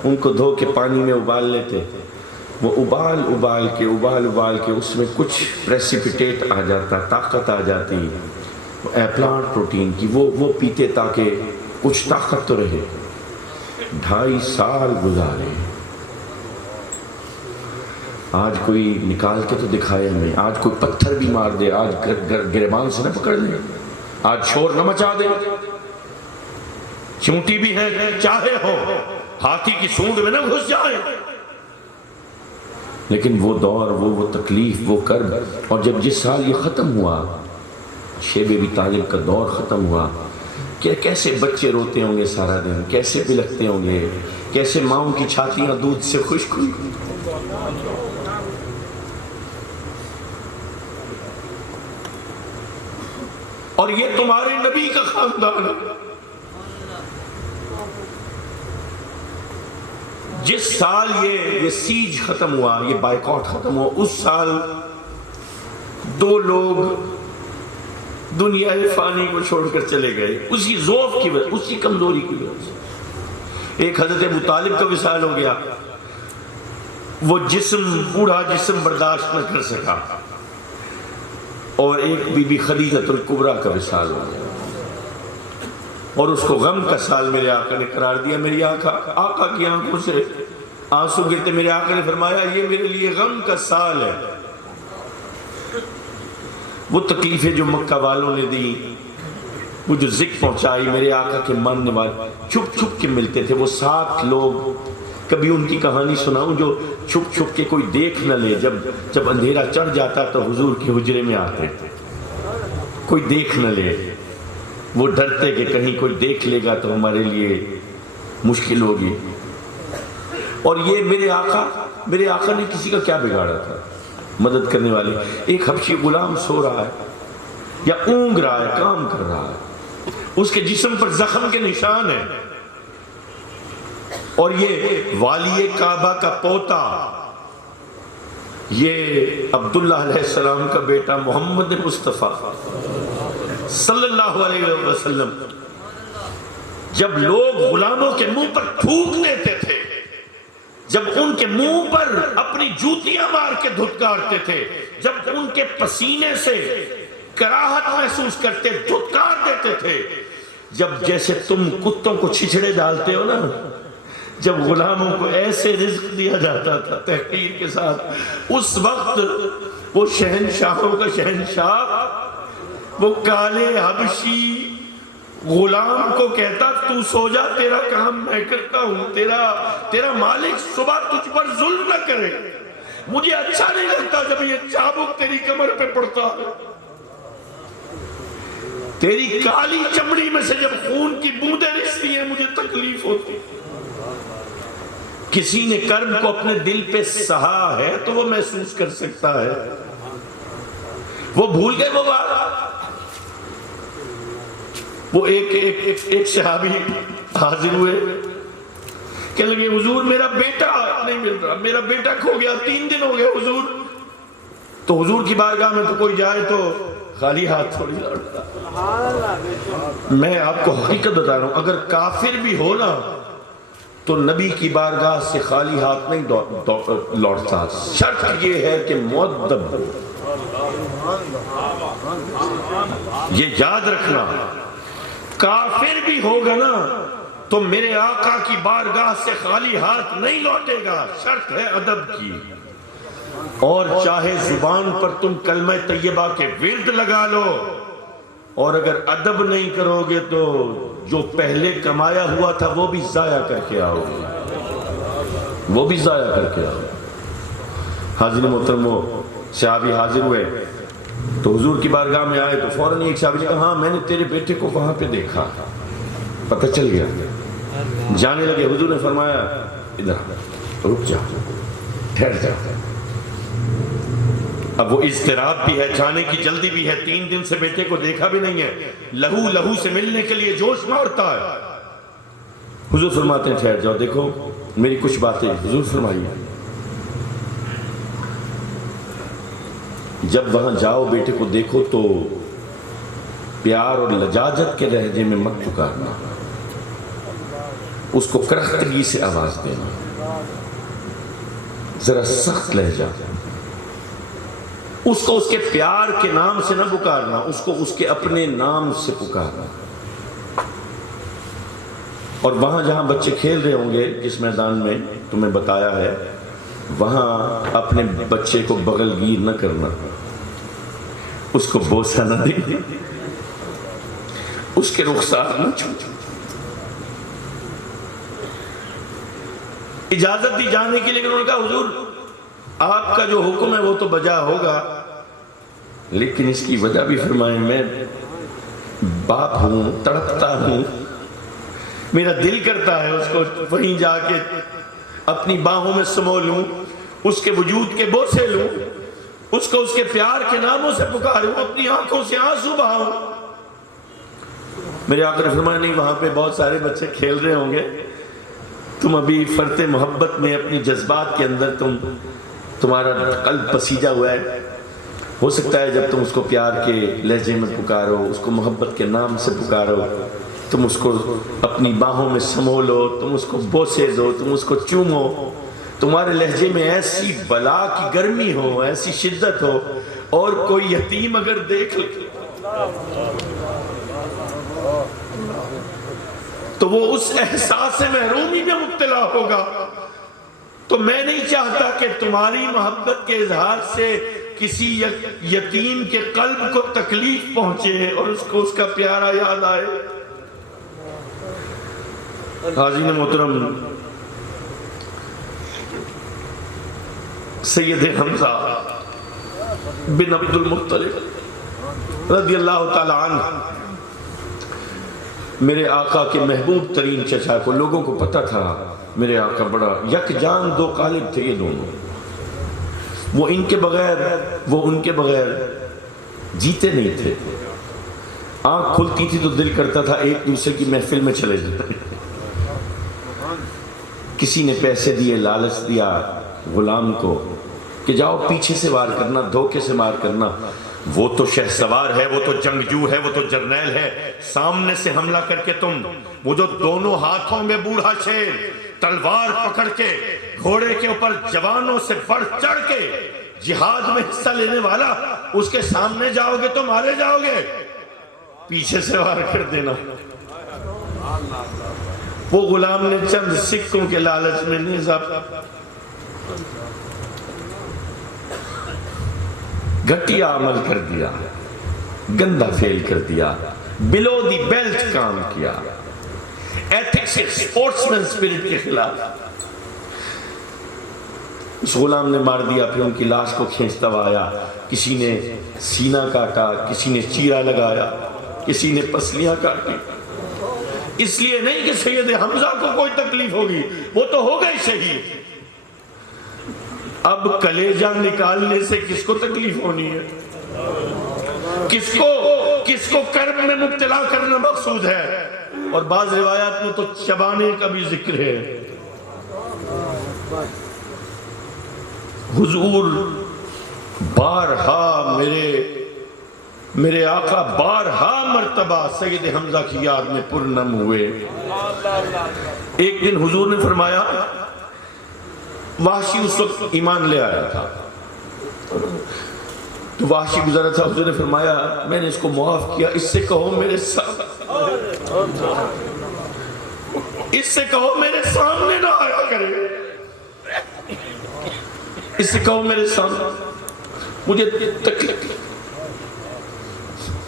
ان کو دھو کے پانی میں ابال لیتے. وہ ابال کے اس میں کچھ پریسیپیٹیٹ آ جاتا، طاقت آ جاتی پلانٹ پروٹین کی، وہ پیتے تاکہ کچھ طاقت تو رہے. 2.5 سال گزارے. آج کوئی نکال کے تو دکھائے ہمیں، آج کوئی پتھر بھی مار دے، آج گریبان سے نہ پکڑ لے، آج شور نہ مچا دے. چونٹی بھی ہے چاہے ہو ہاتھی کی سونڈ میں نہ گھس جائے، لیکن وہ دور، وہ تکلیف، وہ کرب، اور جب جس سال یہ ختم ہوا، شیب ابی طالب کا دور ختم ہوا، کہ کیسے بچے روتے ہوں گے سارا دن، کیسے بلکتے ہوں گے، کیسے ماؤں کی چھاتیاں دودھ سے خشک ہوئی۔ اور یہ تمہارے نبی کا خاندان ہے۔ جس سال یہ سیج ختم ہوا، یہ بائیکاٹ ختم ہوا، اس سال 2 لوگ دنیا فانی کو چھوڑ کر چلے گئے، اسی ضعف کی وجہ، اسی کمزوری کی وجہ سے۔ ایک حضرت ابو طالب کا وصال ہو گیا، وہ بوڑھا جسم برداشت نہ کر سکا، اور ایک بی بی خدیجہ الکبریٰ کا وصال ہو گیا، اور اس کو غم کا سال میرے آقا نے قرار دیا۔ میری آقا کی آنکھوں سے آنسو گرتے، میرے آقا نے فرمایا یہ میرے لیے غم کا سال ہے۔ وہ تکلیفیں جو مکہ والوں نے دی، وہ جو ذکر پہنچائی، میرے آقا کے ماننے والے چھپ چھپ کے ملتے تھے، وہ 7 لوگ، کبھی ان کی کہانی سناؤں، جو چھپ چھپ کے کوئی دیکھ نہ لے، جب اندھیرا چڑھ جاتا تو حضور کے حجرے میں آتے، کوئی دیکھ نہ لے، وہ ڈرتے کہ کہیں کوئی دیکھ لے گا تو ہمارے لیے مشکل ہوگی۔ اور یہ میرے آقا نے کسی کا کیا بگاڑا تھا؟ مدد کرنے والے، ایک حبشی غلام سو رہا ہے یا اونگ رہا ہے، کام کر رہا ہے، اس کے جسم پر زخم کے نشان ہیں، اور یہ والی کعبہ کا پوتا، یہ عبداللہ علیہ السلام کا بیٹا محمد مصطفیٰ صلی اللہ علیہ وسلم، جب لوگ غلاموں کے منہ پر تھوک دیتے تھے، جب ان کے منہ پر اپنی جوتیاں مار کے دھتکارتے تھے، جب ان کے پسینے سے کراہت محسوس کرتے دھتکار دیتے تھے، جب جیسے تم کتوں کو چھچڑے ڈالتے ہو نا، جب غلاموں کو ایسے رزق دیا جاتا تھا تحقیر کے ساتھ، اس وقت وہ شہنشاہوں کا شہنشاہ، وہ کالے حبشی غلام کو کہتا تو سو جا، تیرا کام میں کرتا ہوں، تیرا مالک صبح تجھ پر ظلم نہ کرے، مجھے اچھا نہیں لگتا جب یہ چابک تیری کمر پہ پڑتا ہے، تیری کالی چمڑی میں سے جب خون کی بوندیں رستی ہیں مجھے تکلیف ہوتی۔ کسی نے کرم کو اپنے دل پہ سہا ہے تو وہ محسوس کر سکتا ہے۔ وہ بھول گئے وہ بات، وہ ایک صحابی حاضر ہوئے، کہنے لگے حضور میرا بیٹا نہیں مل رہا، میرا بیٹا کھو گیا، 3 دن ہو گئے حضور۔ تو حضور کی بارگاہ میں تو کوئی جائے تو خالی ہاتھ تھوڑی لوٹتا۔ میں آپ کو حقیقت بتا رہا ہوں، اگر کافر بھی ہو نا تو نبی کی بارگاہ سے خالی ہاتھ نہیں لوٹتا، شرط یہ ہے کہ مؤدب ہو۔ یہ یاد رکھنا، کافر بھی ہوگا نا تو میرے آقا کی بارگاہ سے خالی ہاتھ نہیں لوٹے گا، شرط ہے ادب کی۔ اور چاہے زبان پر تم کلمہ طیبہ کے ورد لگا لو، اور اگر ادب نہیں کرو گے تو جو پہلے کمایا ہوا تھا وہ بھی ضائع کر کے آؤ گے، وہ بھی ضائع کر کے آؤ۔ حاضر محترم، وہ صحابی حاضر ہوئے تو حضور کی بارگاہ میں آئے تو فوراً ایک صحابی نے کہا ہاں میں نے تیرے بیٹے کو وہاں پہ دیکھا، پتہ چل گیا۔ جانے لگے، حضور نے فرمایا ادھر رک جا، ٹھہر جا۔ اب وہ اضطراب بھی ہے، جانے کی جلدی بھی ہے، 3 دن سے بیٹے کو دیکھا بھی نہیں ہے، لہو سے ملنے کے لیے جوش مارتا ہے۔ حضور فرماتے ہیں ٹھہر جاؤ، دیکھو میری کچھ باتیں۔ حضور فرمائیے جب وہاں جاؤ بیٹے کو دیکھو تو پیار اور لجاجت کے لہجے میں مت پکارنا، اس کو کرختگی سے آواز دینا، ذرا سخت لہجہ، اس کو اس کے پیار کے نام سے نہ پکارنا، اس کو اس کے اپنے نام سے پکارنا۔ اور وہاں جہاں بچے کھیل رہے ہوں گے، جس میدان میں تمہیں بتایا ہے، وہاں اپنے بچے کو بغل گیر نہ کرنا، اس کو بوسہ نہ دینا، اس کے رخسار نہ چھونا۔ اجازت دی جانے کی، لیکن انہوں نے کہا حضور آپ کا جو حکم ہے وہ تو بجا ہوگا، لیکن اس کی وجہ بھی فرمائیں، میں باپ ہوں، تڑپتا ہوں، میرا دل کرتا ہے اس کو وہیں جا کے اپنی باہوں میں سمو لوں، اس کے وجود کے بوسے لوں، اس کو اس کے پیار کے ناموں سے پکاروں، اپنی آنکھوں سے آنسو بہاؤں۔ میرے آقا نے فرمایا نہیں، وہاں پہ بہت سارے بچے کھیل رہے ہوں گے، تم ابھی فرط محبت میں اپنی جذبات کے اندر تمہارا قلب پسیجا ہوا ہے، ہو سکتا ہے جب تم اس کو پیار کے لہجے میں پکارو، اس کو محبت کے نام سے پکارو، تم اس کو اپنی باہوں میں سمو لو، تم اس کو بوسے دو، تم اس کو چومو، تمہارے لہجے میں ایسی بلا کی گرمی ہو، ایسی شدت ہو، اور کوئی یتیم اگر دیکھ لے تو وہ اس احساس محرومی میں مبتلا ہوگا۔ تو میں نہیں چاہتا کہ تمہاری محبت کے اظہار سے کسی یتیم کے قلب کو تکلیف پہنچے اور اس کو اس کا پیارا یاد آئے۔ حاضرین محترم، سید حمزہ بن عبد المطلب رضی اللہ تعالی عنہ، میرے آقا کے محبوب ترین چچا کو، لوگوں کو پتہ تھا میرے آقا بڑا یکجان دو قالب تھے، یہ دونوں، وہ ان کے بغیر وہ ان کے بغیر جیتے نہیں تھے۔ آنکھ کھلتی تھی تو دل کرتا تھا ایک دوسرے کی محفل میں چلے جاتے۔ کسی نے پیسے دیے، لالچ دیا غلام کو کہ جاؤ پیچھے سے وار کرنا، دھوکے سے وار کرنا، وہ تو شہسوار ہے، وہ تو جنگجو ہے، وہ تو جرنیل ہے، سامنے سے حملہ کر کے تم وہ جو دونوں ہاتھوں میں بوڑھا شیر تلوار پکڑ کے گھوڑے کے اوپر جوانوں سے بڑھ چڑھ کے جہاد میں حصہ لینے والا، اس کے سامنے جاؤ گے تو مارے جاؤ گے، پیچھے سے وار کر دینا۔ وہ غلام نے چند سکوں کے لالچ میں نیزہ گھٹیا عمل کر دیا، گندہ فیل کر دیا، بلو دی بیلٹ کام کیا، ایتھکس سپورٹسمن سپرٹ کے خلاف۔ اس غلام نے مار دیا، پھر ان کی لاش کو کھینچتا ہوا آیا، کسی نے سینہ کاٹا، کسی نے چیرا لگایا، کسی نے پسلیاں کاٹی۔ اس لیے نہیں کہ سید حمزہ کو کوئی تکلیف ہوگی، وہ تو ہو گئے شہید، اب کلیجہ نکالنے سے کس کو تکلیف ہونی ہے؟ کس کو کرب میں مبتلا کرنا مقصود ہے؟ اور بعض روایات میں تو چبانے کا بھی ذکر ہے۔ حضور بارہا میرے آقا بارہا مرتبہ سید حمزہ کی یاد میں پرنم ہوئے۔ ایک دن حضور نے فرمایا، وحشی اس وقت ایمان لے آیا تھا، تو وحشی گزرا تھا، حضور نے فرمایا میں نے اس کو معاف کیا، اس سے کہو میرے ساتھ، اس سے کہو میرے سامنے نہ آیا کرے، اس سے کہو میرے سامنے،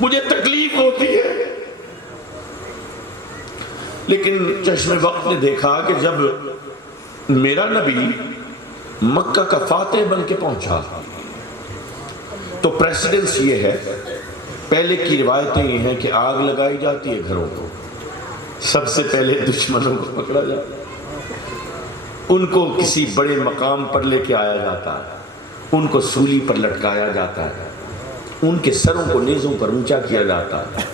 مجھے تکلیف ہوتی ہے۔ لیکن چشم وقت نے دیکھا کہ جب میرا نبی مکہ کا فاتح بن کے پہنچا تو پریسیڈنس یہ ہے، پہلے کی روایتیں یہ ہیں کہ آگ لگائی جاتی ہے گھروں کو، سب سے پہلے دشمنوں کو پکڑا جاتا ہے، ان کو کسی بڑے مقام پر لے کے آیا جاتا ہے، ان کو سولی پر لٹکایا جاتا ہے، ان کے سروں کو نیزوں پر اونچا کیا جاتا ہے،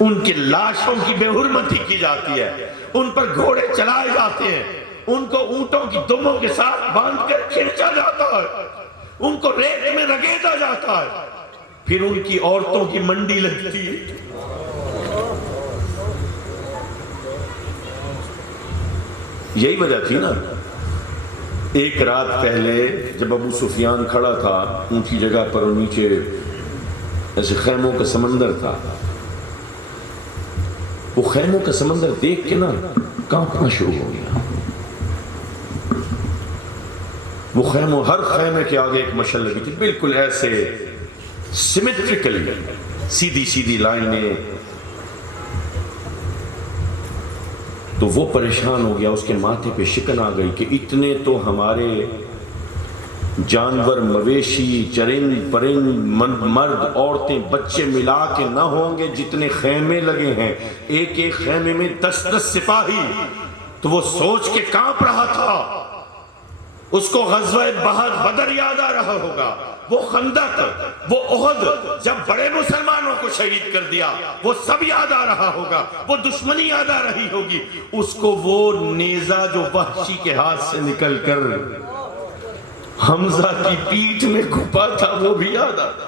ان کی لاشوں کی بے حرمتی کی جاتی ہے، ان پر گھوڑے چلائے جاتے ہیں، ان کو اونٹوں کی دموں کے ساتھ باندھ کر کھینچا جاتا ہے، ان کو ریت میں رگیدا جاتا ہے، پھر ان کی عورتوں کی منڈی لگتی ہے۔ یہی وجہ تھی نا، ایک رات پہلے جب ابو سفیان کھڑا تھا اونچی جگہ پر، اور نیچے ایسے خیموں کا سمندر تھا، وہ خیموں کا سمندر دیکھ کے نا کانپنا شروع ہو گیا۔ وہ خیموں، ہر خیمے کے آگے ایک مشعل لگی تھی، بالکل ایسے سیمیٹریکل، سیدھی سیدھی لائنیں۔ تو وہ پریشان ہو گیا، اس کے ماتھے پہ شکن آ گئی کہ اتنے تو ہمارے جانور، مویشی، چرند پرند، مرد، عورتیں، بچے ملا کے نہ ہوں گے جتنے خیمے لگے ہیں، ایک ایک خیمے میں 10 سپاہی۔ تو وہ سوچ کے کانپ رہا تھا، اس کو غزوہ بدر یاد آ رہا ہوگا، وہ خندق، وہ احد، جب بڑے مسلمانوں کو شہید کر دیا، وہ سب یاد آ رہا ہوگا، وہ دشمنی یاد آ رہی ہوگی، اس کو وہ نیزہ جو وحشی کے ہاتھ سے نکل کر حمزہ کی پیٹھ میں گھپا تھا وہ بھی یاد آتا۔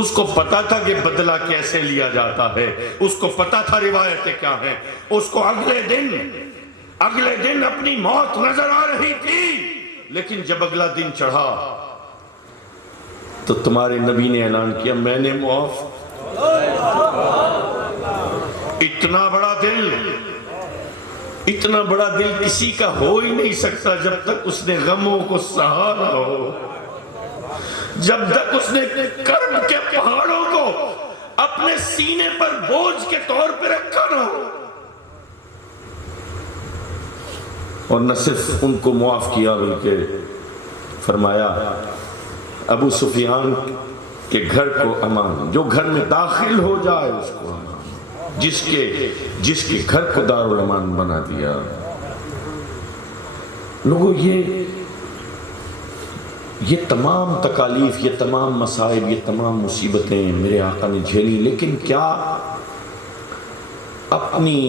اس کو پتا تھا کہ بدلہ کیسے لیا جاتا ہے، اس کو پتا تھا روایتیں کیا ہیں، اس کو اگلے دن اپنی موت نظر آ رہی تھی۔ لیکن جب اگلا دن چڑھا تو تمہارے نبی نے اعلان کیا میں نے معاف۔ اتنا بڑا دل کسی کا ہو ہی نہیں سکتا جب تک اس نے غموں کو سہارا ہو، جب تک اس نے کرب کے پہاڑوں کو اپنے سینے پر بوجھ کے طور پہ رکھا نہ ہو۔ اور نہ صرف ان کو معاف کیا بلکہ فرمایا ابو سفیان کے گھر کو امان، جو گھر میں داخل ہو جائے اس کو امان، جس کے گھر کو دارالامان بنا دیا۔ لوگوں یہ تمام تکالیف، یہ تمام مصائب، یہ تمام مصیبتیں میرے آقا نے جھیلی، لیکن کیا اپنی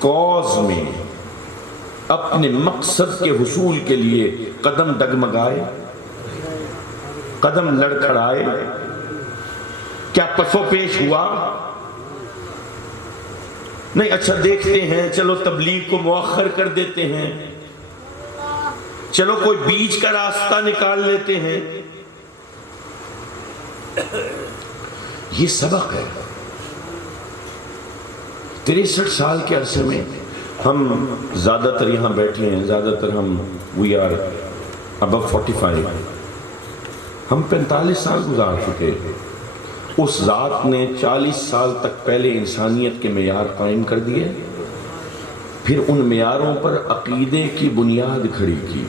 کاز میں، اپنے مقصد کے حصول کے لیے قدم ڈگمگائے، قدم لڑکھڑائے؟ کیا پسو پیش ہوا؟ نہیں، اچھا دیکھتے ہیں، چلو تبلیغ کو مؤخر کر دیتے ہیں، چلو کوئی بیچ کا راستہ نکال لیتے ہیں۔ یہ سبق ہے۔ 63 سال کے عرصے میں ہم زیادہ تر یہاں بیٹھے ہیں، زیادہ تر ہم وی آر ابو 45، ہم 45 سال گزار چکے۔ اس ذات نے 40 سال تک پہلے انسانیت کے معیار قائم کر دیے، پھر ان معیاروں پر عقیدے کی بنیاد کھڑی کی،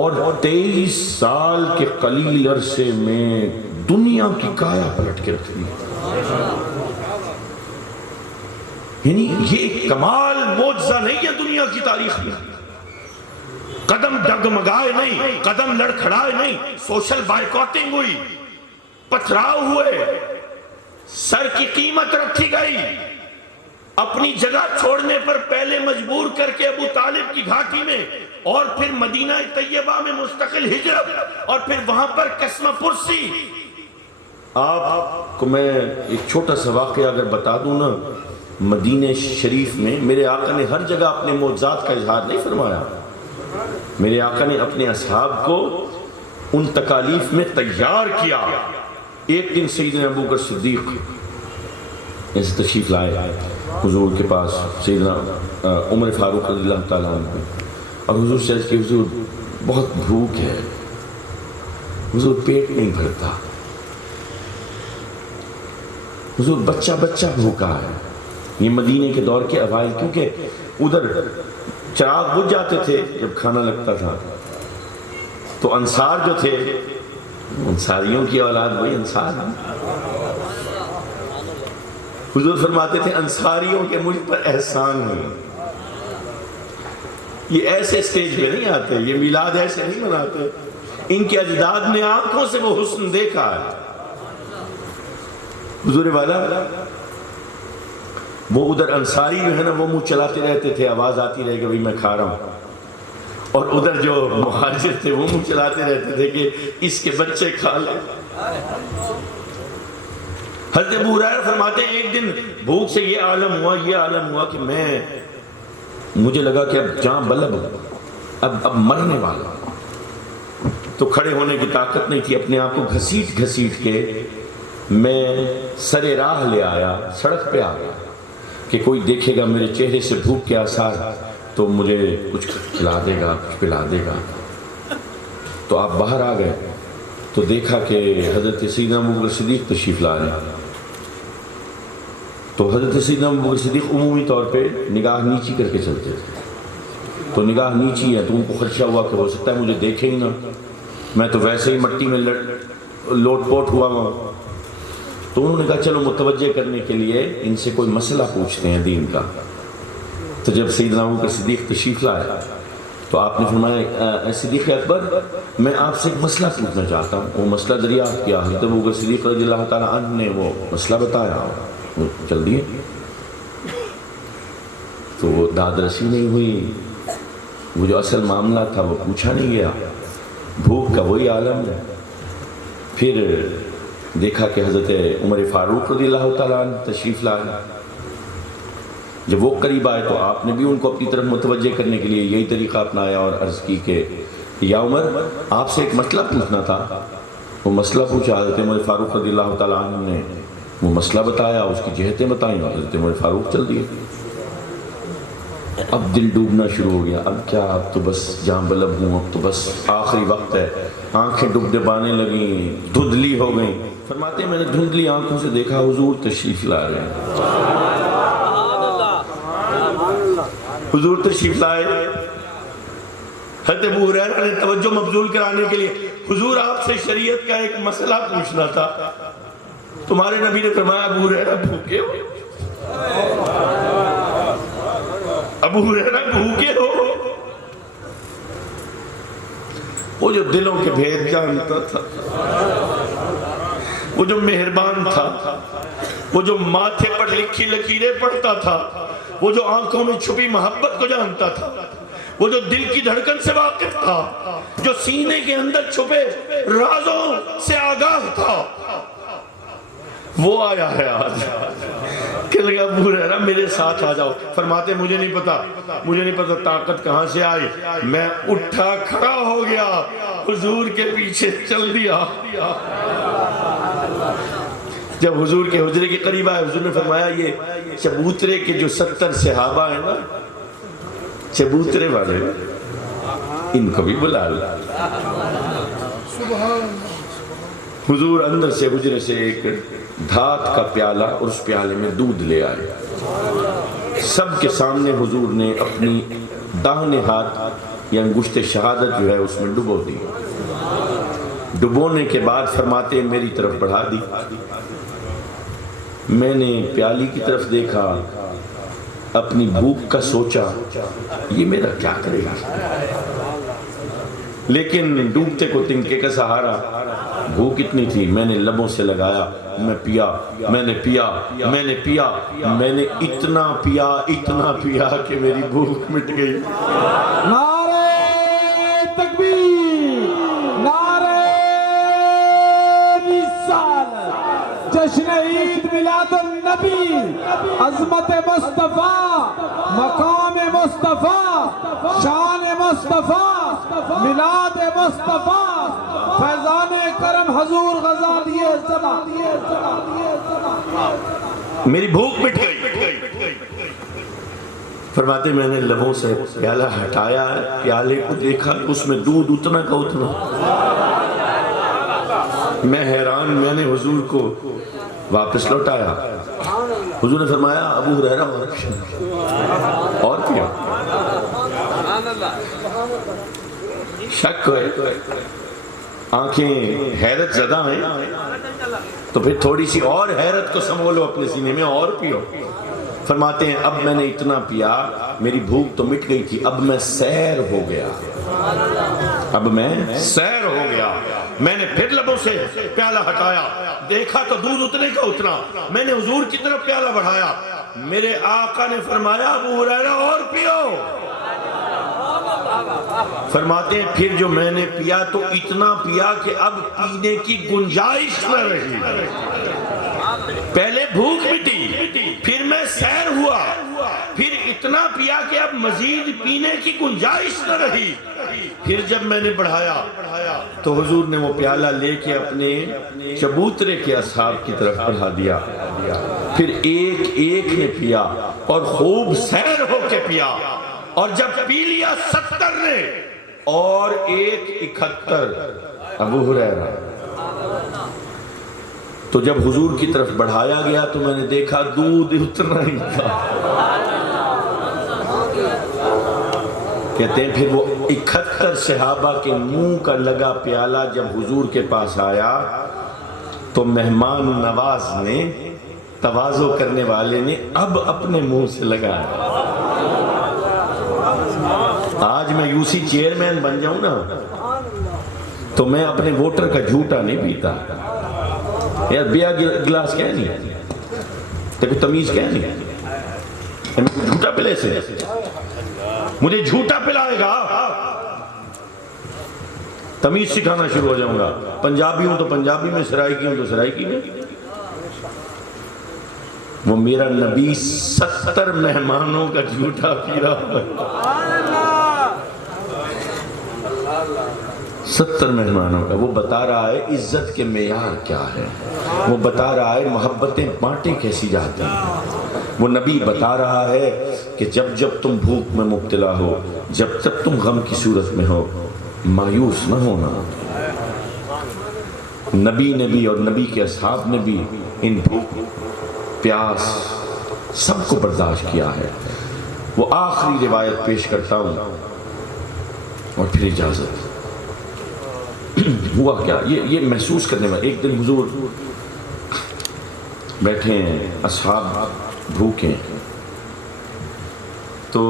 اور 23 سال کے قلیل عرصے میں دنیا کی کایا پلٹ کے رکھ دی۔ یعنی یہ ایک کمال معجزہ نہیں ہے دنیا کی تاریخ میں۔ قدم ڈگمگائے نہیں، قدم لڑکھڑائے نہیں، سوشل بائیکاٹنگ ہوئی، پتھراؤ ہوئے، سر کی قیمت رکھی گئی، اپنی جگہ چھوڑنے پر پہلے مجبور کر کے ابو طالب کی گھاٹی میں، اور پھر مدینہ طیبہ میں مستقل ہجرت، اور پھر وہاں پر قسم پرسی۔ آپ کو میں ایک چھوٹا سا واقعہ اگر بتا دوں نا، مدینہ شریف میں میرے آقا نے ہر جگہ اپنے معجزات کا اظہار نہیں فرمایا۔ میرے آقا نے اپنے اصحاب کو ان تکالیف میں تیار کیا۔ ایک دن سیدنا ابوبکر صدیق ایسے تشریف لائے حضور کے پاس، سیدنا عمر فاروق رضی اللہ تعالیٰ عنہ، اور حضور سے عرض کی حضور بہت بھوک ہے، حضور پیٹ نہیں بھرتا، حضور بچہ بھوکا ہے۔ یہ مدینے کے دور کے اوائل، کیونکہ ادھر چراغ بجھ جاتے تھے جب کھانا لگتا تھا، تو انصار جو تھے، انصاریوں کی اولاد وہی انصار ہیں، حضور فرماتے تھے انصاریوں کے مجھ پر احسان ہے۔ یہ ایسے سٹیج پہ نہیں آتے، یہ میلاد ایسے نہیں مناتے، ان کے اجداد نے آنکھوں سے وہ حسن دیکھا ہے۔ حضور والا وہ ادھر انصاری جو ہے نا، وہ منہ چلاتے رہتے تھے، آواز آتی رہے کہ بھئی میں کھا رہا ہوں، اور ادھر جو مہاجر تھے وہ منہ چلاتے رہتے تھے کہ اس کے بچے کھا لیں۔ حضرت ابو ہریرہ فرماتے ہیں ایک دن بھوک سے یہ عالم ہوا کہ مجھے لگا کہ اب جاں بلب، اب مرنے والا، تو کھڑے ہونے کی طاقت نہیں تھی، اپنے آپ کو گھسیٹ کے میں سر راہ لے آیا، سڑک پہ آ گیا کہ کوئی دیکھے گا میرے چہرے سے بھوک کے آثار تو مجھے کچھ کھلا دے گا، کچھ پلا دے گا۔ تو آپ باہر آ گئے تو دیکھا کہ حضرت سیدنا ابوبکر صدیق تشریف لا رہے ہیں۔ تو حضرت سیدنا ابو بکر صدیق عمومی طور پہ نگاہ نیچی کر کے چلتے تھے. تو نگاہ نیچی ہے تو ان کو خدشہ ہوا کہ ہو سکتا ہے مجھے دیکھیں ہی نہ، میں تو ویسے ہی مٹی میں لوٹ پوٹ ہوا ہوں. تو انہوں نے کہا چلو متوجہ کرنے کے لیے ان سے کوئی مسئلہ پوچھتے ہیں دین کا. تو جب سیدنا ابو بکر صدیق تشریف لائے تو آپ نے فرمایا صدیق اکبر میں آپ سے ایک مسئلہ پوچھنا چاہتا ہوں. وہ مسئلہ دریافت کیا. حضرت ابو بکر صدیق رضی اللہ تعالیٰ عنہ نے وہ مسئلہ بتایا. چل دیے تو وہ داد رسی نہیں ہوئی. وہ جو اصل معاملہ تھا وہ پوچھا نہیں گیا. بھوک کا وہی عالم ہے. پھر دیکھا کہ حضرت عمر فاروق رضی اللہ تعالیٰ عنہ تشریف لائے. جب وہ قریب آئے تو آپ نے بھی ان کو اپنی طرف متوجہ کرنے کے لیے یہی طریقہ اپنایا اور عرض کی کہ یا عمر آپ سے ایک مسئلہ پوچھنا تھا. وہ مسئلہ پوچھا. حضرت عمر فاروق رضی اللہ تعالیٰ عنہ نے وہ مسئلہ بتایا، اس کی جہتیں بتائیں. حضرت عمر فاروق چل دیے. اب دل ڈوبنا شروع ہو گیا. اب کیا، اب تو بس جاں بلب ہوں، اب تو بس آخری وقت ہے. آنکھیں ڈب ڈبانے لگیں، دھندلی ہو گئیں. فرماتے ہیں میں نے دھندلی آنکھوں سے دیکھا حضور تشریف لا رہے ہیں. حضور تشریف لائے. حضرت ابو ہریرہ نے توجہ مبذول کرانے کے لیے حضور آپ سے شریعت کا ایک مسئلہ پوچھنا تھا. تمہارے نبی نے فرمایا ابو ہریرہ بھوکے ہو؟ ابو ہریرہ بھوکے ہو؟ وہ جو دلوں کے بھید جانتا تھا، وہ جو مہربان تھا، وہ جو ماتھے پر لکھی لکیریں پڑھتا تھا، وہ جو آنکھوں میں چھپی محبت کو جانتا تھا، وہ جو دل کی دھڑکن سے واقف تھا، جو سینے کے اندر چھپے رازوں سے آگاہ تھا، وہ آیا ہے آج. کہ لگا ابو ہریرہ میرے ساتھ آ جاؤ. فرماتے مجھے نہیں پتا طاقت کہاں سے آئی. میں اٹھا کھڑا ہو گیا، حضور کے پیچھے چل دیا. جب حضور کے حجرے کے قریب آئے حضور نے فرمایا یہ چبوترے کے جو 70 صحابہ ہیں نا، چبوترے والے، ان کو بھی بلا لا. حضور اندر سے حجرے سے ایک دھات کا پیالہ اور اس پیالے میں دودھ لے آئے. سب کے سامنے حضور نے اپنی داہنے ہاتھ یا انگشت شہادت جو ہے اس میں ڈبو دی. ڈبونے کے بعد فرماتے ہیں میری طرف بڑھا دی. میں نے پیالی کی طرف دیکھا، اپنی بھوک کا سوچا یہ میرا کیا کرے گا. لیکن ڈوبتے کو تنکے کا سہارا. بھوک اتنی تھی میں نے لبوں سے لگایا. میں پیا، میں نے پیا، میں نے پیا، میں نے اتنا پیا کہ میری بھوک مٹ گئی. نعرہ تکبیر، نعرہ رسالت، جشن عید میلاد النبی، عظمت مصطفیٰ، مقام مصطفیٰ، شان مصطفیٰ، میلاد مصطفیٰ، فیضان کرم حضور غزالی زمان. میری بھوک مٹ گئی. فرماتے میں نے لبوں سے پیالہ ہٹایا، پیالے کو دیکھا اس میں دودھ اتنا کا اتنا. میں حیران. میں نے حضور کو واپس لوٹایا. حضور نے فرمایا ابو ہریرہ اور کیا شک ہے، آنکھیں حیرت زدہ ہیں تو پھر تھوڑی سی اور حیرت کو سنبھالو اپنے سینے میں اور پیو. فرماتے ہیں اب میں نے اتنا پیا، میری بھوک تو مٹ گئی تھی، اب میں سیر ہو گیا. میں نے پھر لبوں سے پیالہ ہٹایا، دیکھا تو دودھ اتنے کا اتنا. میں نے حضور کی طرف پیالہ بڑھایا. میرے آقا نے فرمایا ابو ہریرہ اور پیو. فرماتے ہیں پھر جو میں نے پیا تو اتنا پیا کہ اب پینے کی گنجائش نہ رہی. پہلے بھوک مٹی، پھر میں سیر ہوا، پھر اتنا پیا کہ اب مزید پینے کی گنجائش نہ رہی. پھر جب میں نے بڑھایا تو حضور نے وہ پیالہ لے کے اپنے چبوترے کے اصحاب کی طرف بڑھا دیا. پھر ایک ایک نے پیا اور خوب سیر ہو کے پیا. اور جب پی لیا 70 نے اور 1 71 ابو ہریرہ تو جب حضور کی طرف بڑھایا گیا تو میں نے دیکھا دودھ اترنا ہی تھا. کہتے ہیں پھر وہ 71 صحابہ کے منہ کا لگا پیالہ جب حضور کے پاس آیا تو مہمان نواز نے، تواضع کرنے والے نے اب اپنے منہ سے لگایا. آج میں یوسی چیئرمین بن جاؤں نا تو میں اپنے ووٹر کا جھوٹا نہیں پیتا. یار بیا گلاس کیا نہیں، تیرے کو تمیز کیا نہیں، جھوٹا پلے سے مجھے جھوٹا پلائے گا، تمیز سکھانا شروع ہو جاؤں گا. پنجابی ہوں تو پنجابی میں، سرائکی ہوں تو سرائکی میں. وہ میرا نبی 70 مہمانوں کا جھوٹا پی رہا ہے، 70 مہمانوں کا. وہ بتا رہا ہے عزت کے معیار کیا ہے، وہ بتا رہا ہے محبتیں بانٹیں کیسی جاتی ہیں. وہ نبی بتا رہا ہے کہ جب جب تم بھوک میں مبتلا ہو، جب تک تم غم کی صورت میں ہو، مایوس نہ ہونا. نبی نے بھی اور نبی کے اصحاب نے بھی ان بھوک پیاس سب کو برداشت کیا ہے. وہ آخری روایت پیش کرتا ہوں اور پھر اجازت. ہوا کیا، یہ محسوس کرنے میں، ایک دن حضور بیٹھے ہیں، اصحاب بھوکے، تو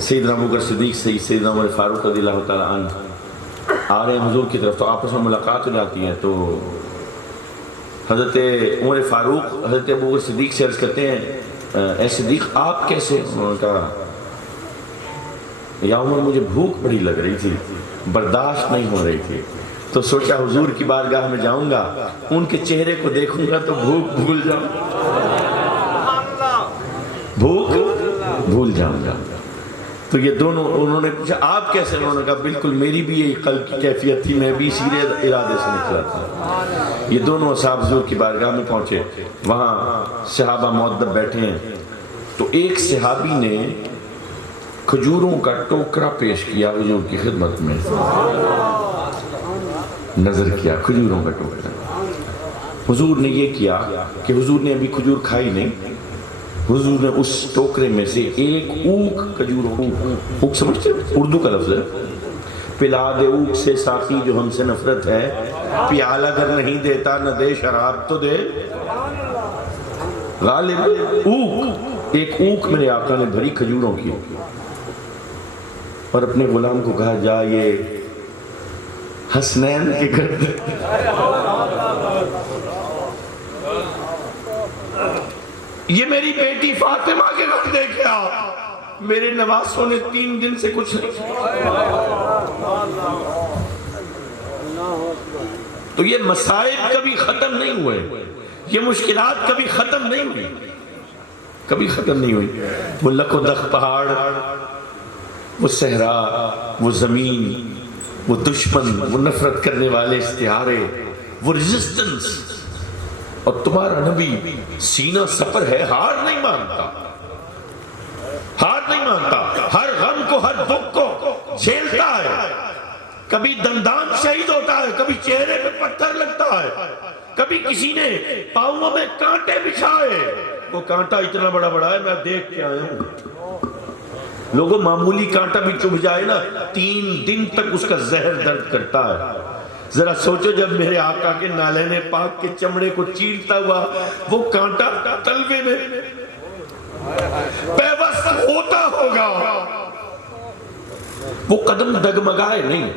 سیدنا ابوبکر صدیق سے سیدنا عمر فاروق رضی اللہ تعالیٰ عنہ آ رہے ہیں حضور کی طرف، تو آپس میں ملاقات ہو جاتی ہے. تو حضرت عمر فاروق حضرت ابوبکر صدیق سے عرض کرتے ہیں اے صدیق آپ کیسے؟ انہوں نے کہا یا عمر مجھے بھوک بڑی لگ رہی تھی، برداشت نہیں ہو رہی تھی، تو سوچا حضور کی بارگاہ میں جاؤں گا، ان کے چہرے کو دیکھوں گا تو بھوک بھول جاؤں گا. تو یہ دونوں، انہوں نے پوچھا آپ کیسے؟ انہوں نے کہا بالکل میری بھی یہی قلب کی کیفیت تھی، میں بھی سیدھے ارادے سے نکلا تھا. یہ دونوں اصحاب حضور کی بارگاہ میں پہنچے، وہاں صحابہ مؤدب بیٹھے ہیں. تو ایک صحابی نے کھجوروں کا ٹوکرا پیش کیا حضور کی خدمت میں، نظر کیا کھجوروں کا ٹوکرا. حضور نے یہ کیا کہ حضور نے ابھی کھجور کھائی نہیں، حضور نے اس ٹوکرے میں سے ایک اوک کھجوروں کی، اوک سمجھتے اردو کا لفظ ہے، پلا دے اوک سے ساقی جو ہم سے نفرت ہے، پیالہ اگر نہیں دیتا نہ دے شراب تو دے غالب. اوک، ایک اوک میرے آقا نے بھری کھجوروں کی، اور اپنے غلام کو کہا جا یہ حسنین کے گھر دے. یہ میری بیٹی فاطمہ کے گھر دے کے آ. میرے نواسوں نے 3 دن سے کچھ نہیں. تو یہ مسائب کبھی ختم نہیں ہوئے، یہ مشکلات کبھی ختم نہیں ہوئی، کبھی ختم نہیں ہوئی. وہ لک و دخ پہاڑ، وہ صحرا، وہ زمین، وہ دشمن، وہ نفرت کرنے والے استعارے، وہ ریزسٹنس، اور تمہارا نبی سینہ سپر ہے، ہار نہیں مانتا، ہار نہیں مانتا. ہر غم کو، ہر دکھ کو جھیلتا ہے. کبھی دندان شہید ہوتا ہے، کبھی چہرے پہ پتھر لگتا ہے، کبھی کسی نے پاؤں میں کانٹے بچھائے. وہ کانٹا اتنا بڑا بڑا ہے، میں دیکھ کے آیا ہوں. لوگوں معمولی کانٹا بھی چبھ جائے نا 3 دن تک اس کا زہر درد کرتا ہے. ذرا سوچو جب میرے آقا کے نالین پاک کے چمڑے کو چیرتا ہوا وہ کانٹا تلوے میں پیوست ہوتا ہوگا، وہ قدم ڈگمگائے نہیں.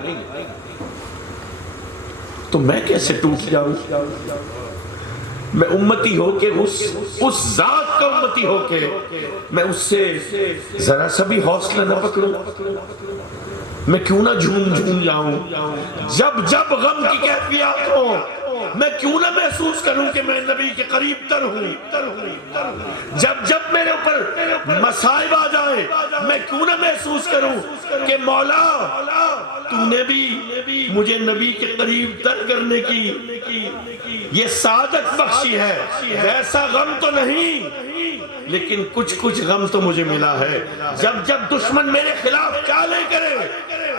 تو میں کیسے ٹوٹ جاؤں؟ میں امتی ہو کے اس ذات کا امتی ہو کے میں اس سے ذرا سا بھی حوصلہ نہ پکڑوں؟ میں کیوں نہ جھوم جاؤں؟ جب جب غم کی کیفیات ہو میں کیوں نہ محسوس کروں کہ میں نبی کے قریب تر ہوں؟ جب جب میرے اوپر مصائب آ جائے میں کیوں نہ محسوس کروں کہ مولا تو نے بھی مجھے نبی کے قریب تر کرنے کی یہ سعادت بخشی ہے. ویسا غم تو نہیں لیکن کچھ غم تو مجھے ملا ہے. جب جب دشمن میرے خلاف چالیں کرے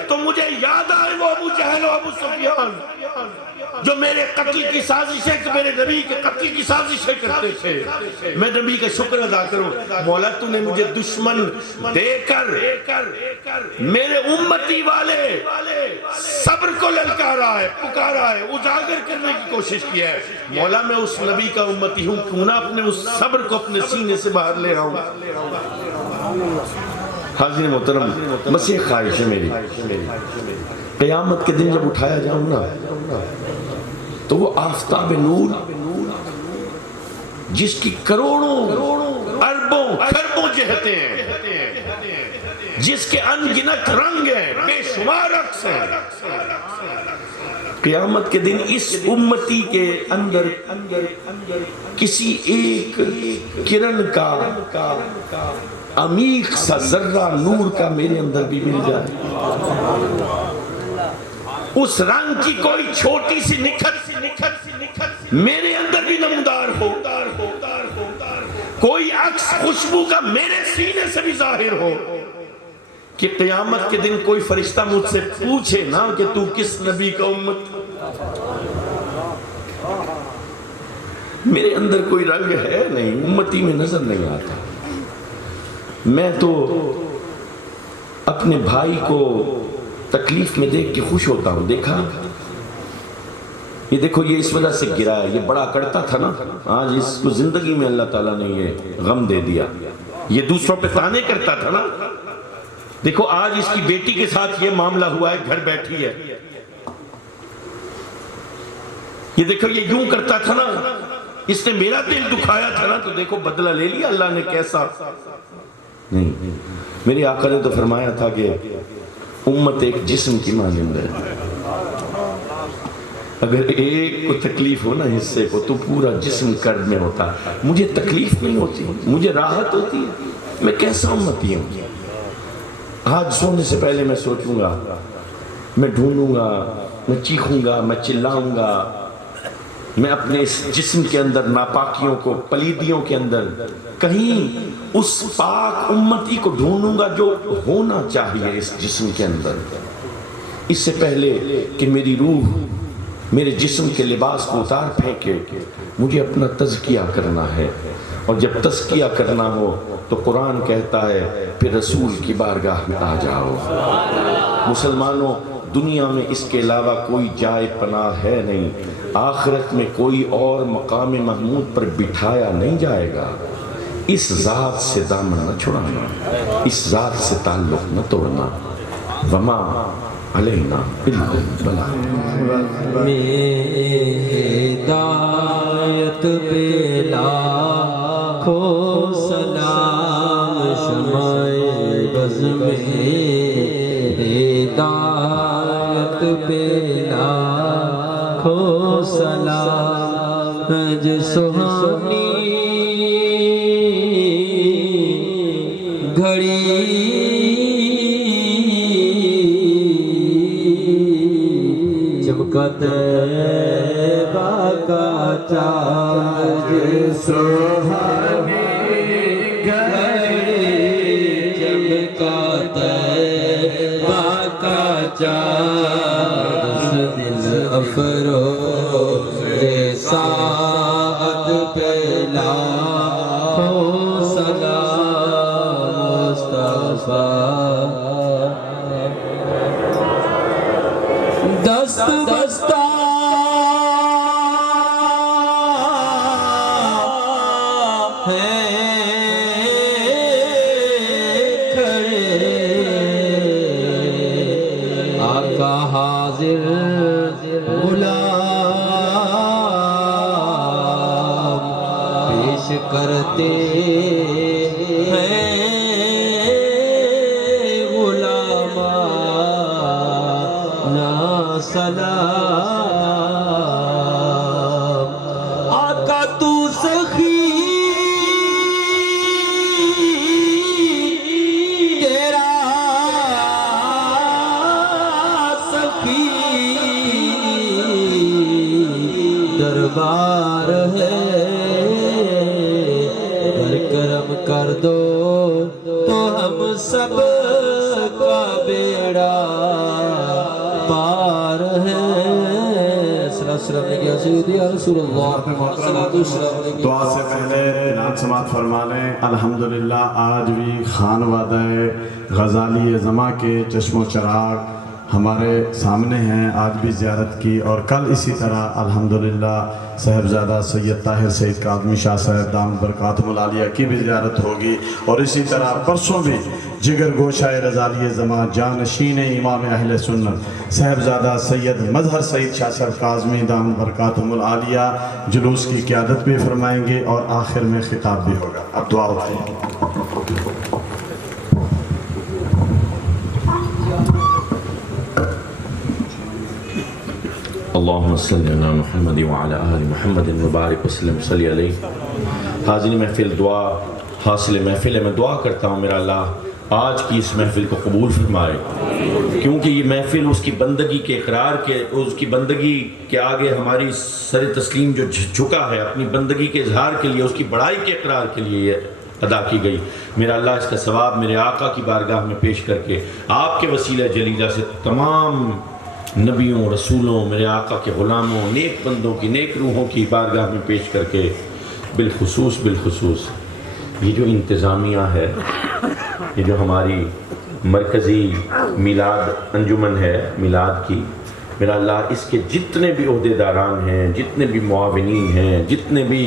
تو مجھے یاد آئے وہ ابو جہل و ابو سفیان. جو میرے قتل کی سازشیں میرے نبی کے قتل کی سازشیں کرتے تھے، میں نبی کا شکر ادا کروں، مولا تو نے مجھے دشمن دے کر میرے امتی والے صبر کو للکارا ہے، پکارا ہے، اجاگر کرنے کی کوشش کی ہے۔ مولا میں اس نبی کا امتی ہوں، کیوں نہ اپنے اس صبر کو اپنے سینے سے باہر لے رہا ہوں۔ حاضرین محترم، مسیح خواہش ہے میری، قیامت کے دن جب اٹھایا جاؤں نا تو وہ آفتاب نور جس کی کروڑوں اربوں خربوں جہتیں ہیں، جس کے انگنت رنگ ہیں، بے شمار عکس ہیں، قیامت کے دن اس امتی کے اندر کسی ایک کرن کا عمیق سا ذرہ نور کا میرے اندر بھی مل جائے، اس رنگ کی کوئی چھوٹی سی نکھر میرے اندر بھی نمودار ہو، کوئی عکس خوشبو کا میرے سینے سے بھی ظاہر ہو، کہ قیامت کے دن کوئی فرشتہ مجھ سے پوچھے نا کہ تو کس نبی کا امت؟ میرے اندر کوئی رنگ ہے نہیں، امتی میں نظر نہیں آتا۔ میں تو اپنے بھائی کو تکلیف میں دیکھ کے خوش ہوتا ہوں، دیکھا یہ دیکھو یہ اس وجہ سے گرا ہے، یہ بڑا کرتا تھا نا، آج اس کو زندگی میں اللہ تعالیٰ نے یہ غم دے دیا، یہ دوسروں پہ طعنے کرتا تھا نا، دیکھو آج اس کی بیٹی کے ساتھ یہ معاملہ ہوا ہے، گھر بیٹھی ہے، یہ دیکھو یہ یوں کرتا تھا نا، اس نے میرا دل دکھایا تھا نا، تو دیکھو بدلہ لے لیا اللہ نے کیسا۔ نہیں، میرے آقا نے تو فرمایا تھا کہ امت ایک جسم کی مانند ہے، اگر ایک کو تکلیف ہو نا حصے کو تو پورا جسم کرد میں ہوتا، مجھے تکلیف نہیں ہوتی، مجھے راحت ہوتی ہے، میں کیسا امتی ہوں۔ آج سونے سے پہلے میں سوچوں گا، میں ڈھونڈوں گا، میں چیخوں گا، میں چلاؤں گا، میں اپنے اس جسم کے اندر ناپاکیوں کو، پلیدیوں کے اندر کہیں اس پاک امتی کو ڈھونڈوں گا جو ہونا چاہیے اس جسم کے اندر، اس سے پہلے کہ میری روح میرے جسم کے لباس کو اتار پھینکے، مجھے اپنا تزکیہ کرنا ہے، اور جب تزکیہ کرنا ہو تو قرآن کہتا ہے پھر رسول کی بارگاہ میں آ جاؤ۔ مسلمانوں، دنیا میں اس کے علاوہ کوئی جائے پناہ ہے نہیں، آخرت میں کوئی اور مقام محمود پر بٹھایا نہیں جائے گا، اس ذات سے دامن نہ چھڑانا، اس ذات سے تعلق نہ توڑنا، وما علینا الا البلاغ۔ ہدایت پہ لاکھوں سلام، شمع بز میں ہدایت پہ لاکھوں سلام، جو سہانی گھڑی طیبہ کا تاج، سہانی گھڑی چمکا طیبہ کا تاج، دل افروز سعد پہ لاکھوں سلام، مصطفیٰ دست بستہ ہے کھڑے، آقا حاضر غلام پیش کرتے ہیں، سلام آقا تو سخی تیرا سخی دربار ہے، اگر کرم کر دو تو ہم سب کا بیڑا پار ہے۔ والسلام علیک یا سیدی یا رسول اللہ الصلاۃ والسلام علیک. دعا سے پہلے نعت سماعت فرما لیں. الحمدللہ آج بھی خانوادہ غزالی زماں کے چشم و چراغ ہمارے سامنے ہیں. آج بھی زیارت کی اور کل اسی طرح الحمدللہ صاحبزادہ سید طاہر سید کاظمی شاہ صاحب دامت برکاتہم العالیہ کی بھی زیارت ہوگی. اور اسی طرح پرسوں بھی جگر گوشہ رضالی زماں جانشین امام اہل سنت صاحبزادہ سید مظہر سید شاہ صاحب کاظمی دامت برکاتہم العالیہ جلوس کی قیادت بھی فرمائیں گے اور آخر میں خطاب بھی ہوگا. اب دعا اٹھائیں. اللہم صلی علی محمد وعلی آل محمد مبارک وسلم صلی علیہ. حاضرین محفل دعا حاصل محفل ہے. میں دعا کرتا ہوں میرا اللہ آج کی اس محفل کو قبول فرمائے، کیونکہ یہ محفل اس کی بندگی کے اقرار کے، اس کی بندگی کے آگے ہماری سر تسلیم جو جھکا ہے اپنی بندگی کے اظہار کے لیے، اس کی بڑائی کے اقرار کے لیے یہ ادا کی گئی. میرا اللہ اس کا ثواب میرے آقا کی بارگاہ میں پیش کر کے آپ کے وسیلہ جلیلہ سے تمام نبیوں رسولوں میرے آقا کے غلاموں نیک بندوں کی نیک روحوں کی بارگاہ میں پیش کر کے بالخصوص یہ جو انتظامیہ ہے، یہ جو ہماری مرکزی میلاد انجمن ہے میلاد کی، میرا اللہ اس کے جتنے بھی عہدیداران ہیں، جتنے بھی معاونین ہیں، جتنے بھی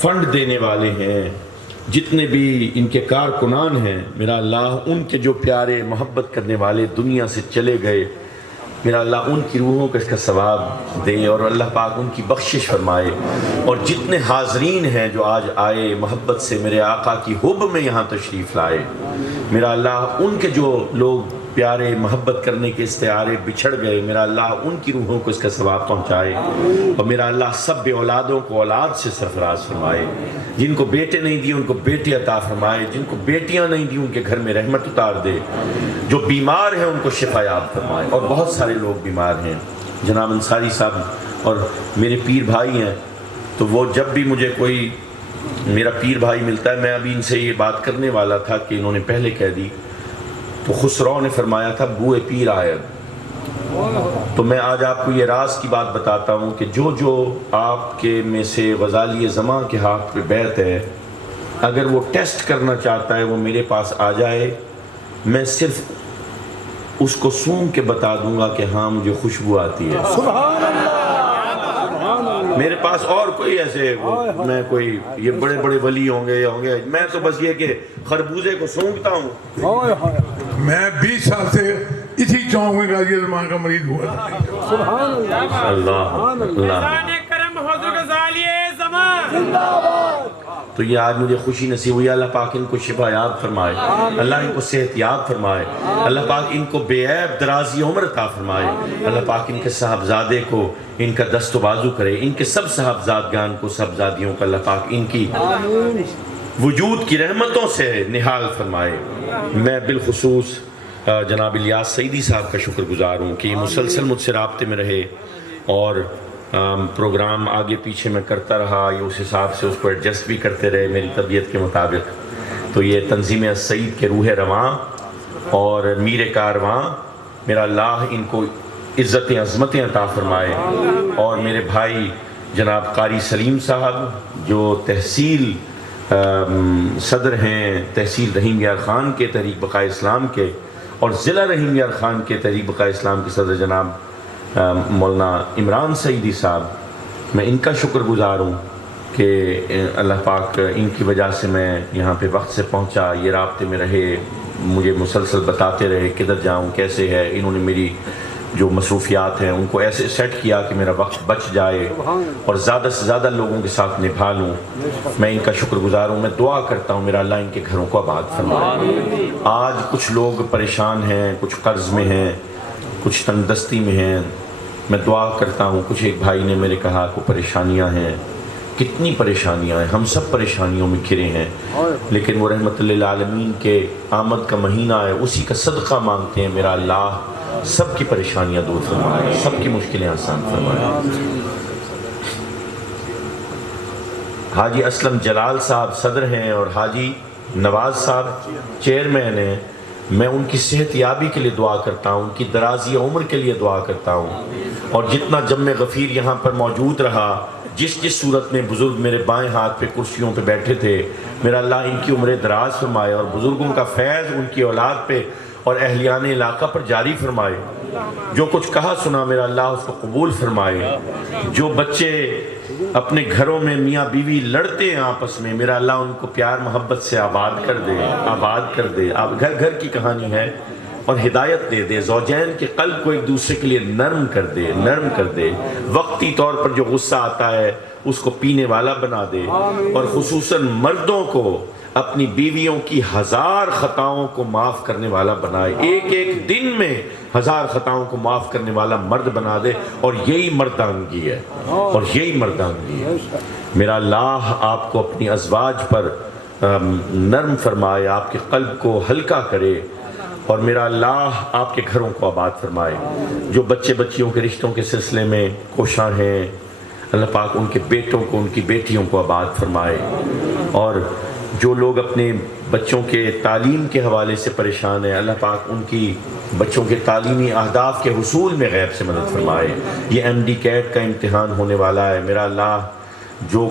فنڈ دینے والے ہیں، جتنے بھی ان کے کارکنان ہیں، میرا اللہ ان کے جو پیارے محبت کرنے والے دنیا سے چلے گئے، میرا اللہ ان کی روحوں کو اس کا ثواب دے اور اللہ پاک ان کی بخشش فرمائے. اور جتنے حاضرین ہیں جو آج آئے محبت سے میرے آقا کی حب میں یہاں تشریف لائے، میرا اللہ ان کے جو لوگ پیارے محبت کرنے کے استعارے بچھڑ گئے، میرا اللہ ان کی روحوں کو اس کا ثواب پہنچائے. اور میرا اللہ سب بے اولادوں کو اولاد سے سرفراز فرمائے. جن کو بیٹے نہیں دیے ان کو بیٹے عطا فرمائے، جن کو بیٹیاں نہیں دی ان کے گھر میں رحمت اتار دے. جو بیمار ہیں ان کو شفا یاب فرمائے. اور بہت سارے لوگ بیمار ہیں. جناب انصاری صاحب اور میرے پیر بھائی ہیں، تو وہ جب بھی مجھے کوئی میرا پیر بھائی ملتا ہے، میں ابھی ان سے یہ بات کرنے والا تھا کہ انہوں نے پہلے کہہ دی، تو خسرو نے فرمایا تھا بوئے پیر آئے. تو میں آج آپ کو یہ راز کی بات بتاتا ہوں کہ جو آپ کے میں سے غزالی زماں کے ہاتھ پہ بیعت ہے، اگر وہ ٹیسٹ کرنا چاہتا ہے وہ میرے پاس آ جائے، میں صرف اس کو سونگ کے بتا دوں گا کہ ہاں مجھے خوشبو آتی ہے. میرے پاس اور کوئی ایسے میں کوئی یہ بڑے بڑے ولی ہوں گے میں تو بس یہ کہ خربوزے کو سونگتا ہوں. میں 20 سال سے اسی چونک میں غازی زمان کا مریض ہوا تھا. اللہ تو یہ آج مجھے خوشی نصیب ہوئی. اللہ پاک ان کو شفا یاب فرمائے، اللہ ان کو صحت یاب فرمائے، اللہ پاک ان کو بے عیب درازی عمر عطا فرمائے. اللہ پاک ان کے صاحبزادے کو ان کا دست و بازو کرے، ان کے سب صاحبزادگان کو صاحبزادیوں کا اللہ پاک ان کی وجود کی رحمتوں سے نہال فرمائے. میں بالخصوص جناب الیاس سعیدی صاحب کا شکر گزار ہوں کہ یہ مسلسل مجھ سے رابطے میں رہے اور پروگرام آگے پیچھے میں کرتا رہا، یہ اس حساب سے اس کو ایڈجسٹ بھی کرتے رہے میری طبیعت کے مطابق. تو یہ تنظیم السعید کے روح رواں اور میر کارواں، میرا اللہ ان کو عزتیں عظمتیں عطا فرمائے. اور میرے بھائی جناب قاری سلیم صاحب جو تحصیل صدر ہیں تحصیل رحیم یار خان کے تحریک بقائے اسلام کے، اور ضلع رحیم یار خان کے تحریک بقائے اسلام کے صدر جناب مولانا عمران سعیدی صاحب، میں ان کا شکر گزار ہوں کہ اللہ پاک ان کی وجہ سے میں یہاں پہ وقت سے پہنچا. یہ رابطے میں رہے، مجھے مسلسل بتاتے رہے کدھر جاؤں کیسے ہے. انہوں نے میری جو مصروفیات ہیں ان کو ایسے سیٹ کیا کہ میرا وقت بچ جائے اور زیادہ سے زیادہ لوگوں کے ساتھ نبھا لوں. میں ان کا شکر گزار ہوں. میں دعا کرتا ہوں میرا اللہ ان کے گھروں کو آباد فرمائے. آج کچھ لوگ پریشان ہیں، کچھ قرض میں ہیں، کچھ تنگ دستی میں ہیں. میں دعا کرتا ہوں، کچھ ایک بھائی نے میرے کہا کو پریشانیاں ہیں. کتنی پریشانیاں ہیں، ہم سب پریشانیوں میں گھرے ہیں، لیکن وہ رحمت للعالمین کے آمد کا مہینہ ہے، اسی کا صدقہ مانگتے ہیں. میرا اللہ سب کی پریشانیاں دور فرمائے، سب کی مشکلیں آسان فرمائے. حاجی اسلم جلال صاحب صدر ہیں اور حاجی نواز صاحب چیئرمین ہیں. میں ان کی صحت یابی کے لیے دعا کرتا ہوں، ان کی درازی عمر کے لیے دعا کرتا ہوں، اور جتنا جم غفیر یہاں پر موجود رہا، جس صورت میں بزرگ میرے بائیں ہاتھ پہ کرسیوں پہ بیٹھے تھے، میرا اللہ ان کی عمر دراز فرمائے اور بزرگوں کا فیض ان کی اولاد پہ اور اہلیان علاقہ پر جاری فرمائے۔ جو کچھ کہا سنا میرا اللہ اس کو قبول فرمائے۔ جو بچے اپنے گھروں میں میاں بیوی لڑتے ہیں آپس میں، میرا اللہ ان کو پیار محبت سے آباد کر دے، آباد کر دے۔ گھر گھر کی کہانی ہے، اور ہدایت دے دے، زوجین کے قلب کو ایک دوسرے کے لیے نرم کر دے، نرم کر دے۔ وقتی طور پر جو غصہ آتا ہے اس کو پینے والا بنا دے، اور خصوصاً مردوں کو اپنی بیویوں کی 1000 خطاؤں کو معاف کرنے والا بنائے، ایک ایک دن میں 1000 خطاؤں کو معاف کرنے والا مرد بنا دے، اور یہی مردانگی ہے، اور یہی مردانگی ہے۔ میرا اللہ آپ کو اپنی ازواج پر نرم فرمائے، آپ کے قلب کو ہلکا کرے، اور میرا اللہ آپ کے گھروں کو آباد فرمائے۔ جو بچے بچیوں کے رشتوں کے سلسلے میں کوشاں ہیں، اللہ پاک ان کے بیٹوں کو، ان کی بیٹیوں کو آباد فرمائے، اور جو لوگ اپنے بچوں کے تعلیم کے حوالے سے پریشان ہیں، اللہ پاک ان کی بچوں کے تعلیمی اہداف کے حصول میں غیب سے مدد فرمائے۔ یہ MD-CAT کا امتحان ہونے والا ہے، میرا اللہ جو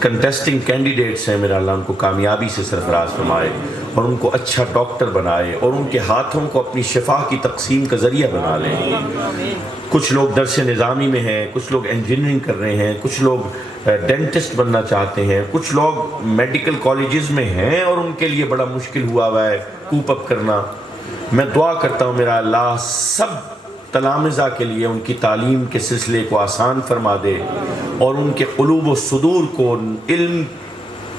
کنٹیسٹنگ کینڈیڈیٹس ہیں، میرا اللہ ان کو کامیابی سے سرفراز فرمائے، اور ان کو اچھا ڈاکٹر بنائے، اور ان کے ہاتھوں کو اپنی شفا کی تقسیم کا ذریعہ بنا لیں۔ کچھ لوگ درس نظامی میں ہیں، کچھ لوگ انجینئرنگ کر رہے ہیں، کچھ لوگ ڈینٹسٹ بننا چاہتے ہیں، کچھ لوگ میڈیکل کالجز میں ہیں اور ان کے لیے بڑا مشکل ہوا ہے کوپ اپ کرنا۔ میں دعا کرتا ہوں میرا اللہ سب تلامذہ کے لیے ان کی تعلیم کے سلسلے کو آسان فرما دے، اور ان کے قلوب و صدور کو علم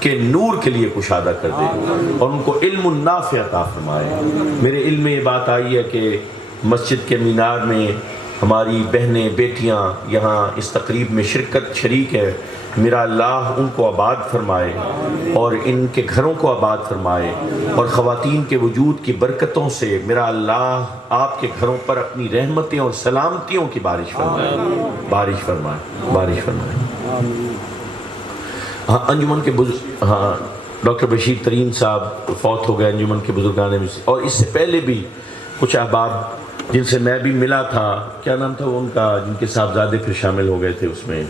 کے نور کے لیے کشادہ کر دے، اور ان کو علم النافع عطا فرمائے۔ میرے علم میں یہ بات آئی ہے کہ مسجد کے مینار میں ہماری بہنیں بیٹیاں یہاں اس تقریب میں شریک ہے، میرا اللہ ان کو آباد فرمائے اور ان کے گھروں کو آباد فرمائے، اور خواتین کے وجود کی برکتوں سے میرا اللہ آپ کے گھروں پر اپنی رحمتیں اور سلامتیوں کی بارش فرمائے، بارش فرمائے، بارش فرمائے۔ ہاں انجمن کے ہاں ڈاکٹر بشیر ترین صاحب فوت ہو گئے انجمن کے بزرگان میں سے، اور اس سے پہلے بھی کچھ احباب جن سے میں بھی ملا تھا، کیا نام تھا وہ ان کا، جن کے صاحبزادے پھر شامل ہو گئے تھے اس میں،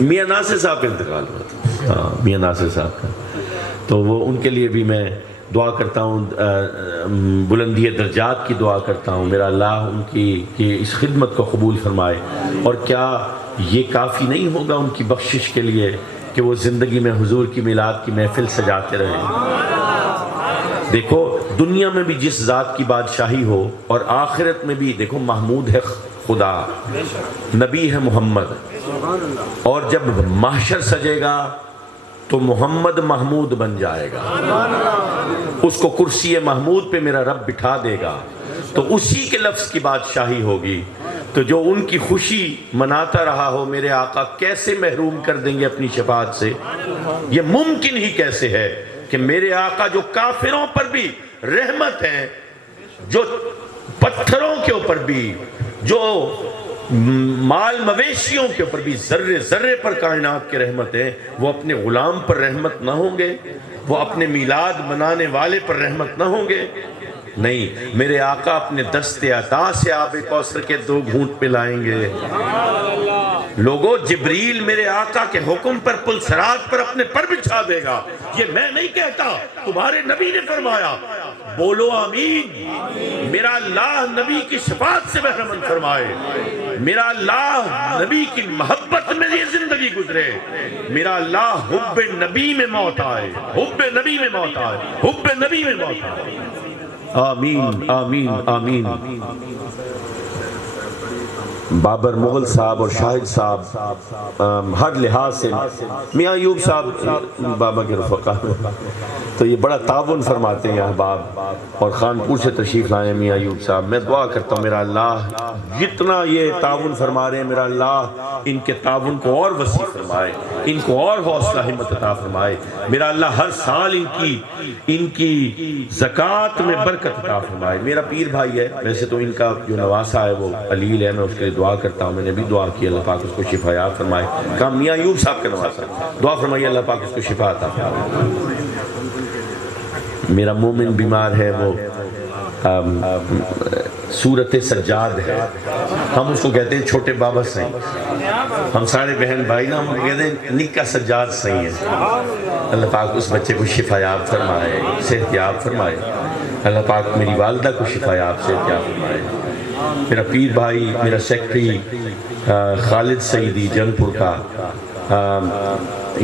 میاں ناصر صاحب کا انتقال ہوا تھا، ہاں میاں ناصر صاحب کا، تو وہ ان کے لیے بھی میں دعا کرتا ہوں، بلندی درجات کی دعا کرتا ہوں، میرا اللہ ان کی اس خدمت کو قبول فرمائے۔ اور کیا یہ کافی نہیں ہوگا ان کی بخشش کے لیے کہ وہ زندگی میں حضور کی میلاد کی محفل سجاتے رہیں؟ دیکھو دنیا میں بھی جس ذات کی بادشاہی ہو اور آخرت میں بھی، دیکھو محمود ہے خدا، نبی ہے محمد، اور جب محشر سجے گا تو محمد محمود بن جائے گا، اس کو کرسی محمود پہ میرا رب بٹھا دے گا، تو اسی کے لفظ کی بادشاہی ہوگی۔ تو جو ان کی خوشی مناتا رہا ہو میرے آقا کیسے محروم کر دیں گے اپنی شفاعت سے؟ یہ ممکن ہی کیسے ہے کہ میرے آقا جو کافروں پر بھی رحمت ہیں، جو پتھروں کے اوپر بھی، جو مال مویشیوں کے اوپر بھی، ذرے ذرے پر کائنات کے رحمت ہیں، وہ اپنے غلام پر رحمت نہ ہوں گے؟ وہ اپنے میلاد منانے والے پر رحمت نہ ہوں گے؟ نہیں، میرے آقا اپنے دست عطا سے آب کوثر کے 2 گھونٹ پلائیں گے۔ لوگو جبریل میرے آقا کے حکم پر پل صراط پر اپنے پر بچھا دے گا، یہ میں نہیں کہتا، تمہارے نبی نے فرمایا، بولو آمین۔ میرا اللہ نبی کی شفاعت سے بہرمند فرمائے، میرا اللہ نبی کی محبت میں یہ زندگی گزرے، میرا اللہ حب نبی میں موت آئے، حب نبی میں موت آئے، حب نبی میں موت آئے۔ آمین آمین آمین۔ بابر مغل صاحب اور شاہد صاحب ہر لحاظ سے، میاں ایوب صاحب بابا کے رفقا، تو یہ بڑا تعاون فرماتے ہیں احباب، اور خانپور سے تشریف لائے میاں ایوب صاحب۔ میں دعا کرتا ہوں میرا اللہ جتنا یہ تعاون فرما رہے ہیں، میرا اللہ ان کے تعاون کو اور وسیع فرمائے، ان کو اور حوصلہ ہمت عطا فرمائے، میرا اللہ ہر سال ان کی زکوٰۃ میں برکت عطا فرمائے۔ میرا پیر بھائی ہے، ویسے تو ان کا جو نواسا ہے وہ علیل ہے، میں اس کے لیے دعا کرتا ہوں، میں نے بھی دعا کی اللہ پاک اس کو شفا یاب فرمائے۔ کہا میاں ایوب صاحب کا نواسا، دعا فرمائیے اللہ پاک اس کو شفا عطا فرمائے۔ میرا مومن بیمار ہے، وہ صورت سجاد ہے، ہم اس کو کہتے ہیں چھوٹے بابا صحیح، ہم سارے بہن بھائی نا ہم کہتے ہیں نکا سجاد صحیح ہے۔ اللہ پاک اس بچے کو شفا یاب فرمائے، صحت یاب فرمائے۔ اللہ پاک میری والدہ کو شفا یاب صحت یاب فرمائے۔ میرا پیر بھائی، میرا سیکٹری خالد سعیدی جن پور کا،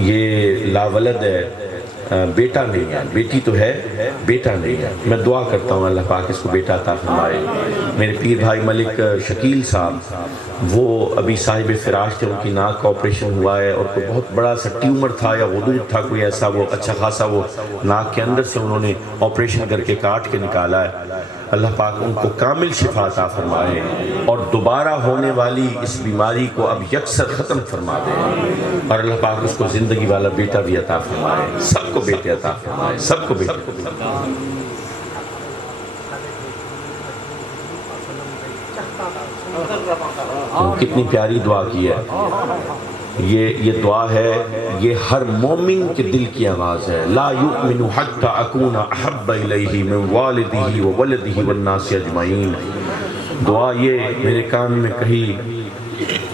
یہ لاولد ہے، بیٹا نہیں ہے، بیٹی تو ہے، بیٹا نہیں ہے۔ میں دعا کرتا ہوں اللہ پاک اس کو بیٹا عطا فرمائے۔ میرے پیر بھائی ملک شکیل صاحب، وہ ابھی صاحب فراش تھے، ان کی ناک کا آپریشن ہوا ہے، اور کوئی بہت بڑا سا ٹیومر تھا یا غدود تھا کوئی ایسا، وہ اچھا خاصا وہ ناک کے اندر سے انہوں نے آپریشن کر کے کاٹ کے نکالا ہے۔ اللہ پاک ان کو کامل شفا عطا فرمائے اور دوبارہ ہونے والی اس بیماری کو اب یکسر ختم فرما دے، اور اللہ پاک اس کو زندگی والا بیٹا بھی عطا فرمائے، سب کو بیٹے عطا فرمائے، سب کو بیٹے عطا فرمائے۔ کتنی پیاری دعا کی ہے یہ دعا ہے، یہ ہر مومن کے دل کی آواز ہے۔ لا یؤمن حتی اکون احب الیہ من والدہ وولدہ والناس اجمعین۔ دعا یہ میرے کان میں کہی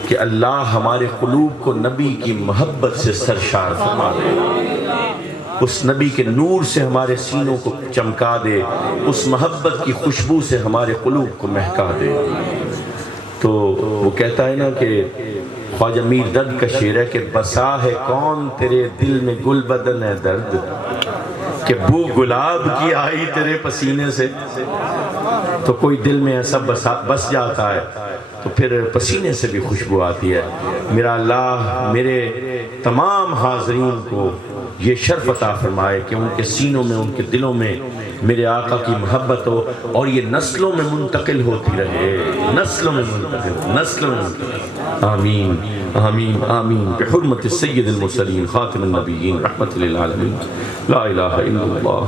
کہ اللہ ہمارے قلوب کو نبی کی محبت سے سرشار فرما دے، اس نبی کے نور سے ہمارے سینوں کو چمکا دے، اس محبت کی خوشبو سے ہمارے قلوب کو مہکا دے۔ تو وہ کہتا ہے نا کہ خواجہ میر درد کا شعر ہے کہ بسا ہے کون تیرے دل میں گل بدن ہے درد، کہ بو گلاب کی آئی تیرے پسینے سے۔ تو کوئی دل میں ایسا بس جاتا ہے تو پھر پسینے سے بھی خوشبو آتی ہے۔ میرا اللہ میرے تمام حاضرین کو یہ شرف عطا فرمائے کہ ان کے سینوں میں، ان کے دلوں میں میرے آقا کی محبت ہو، اور یہ نسلوں میں منتقل ہوتی رہے، نسلوں میں منتقل، نسلوں میں منتقل۔ آمین آمین آمین بحرمت السید المرسلین خاتم النبیین رحمت للعالمین، لا الہ الا اللہ۔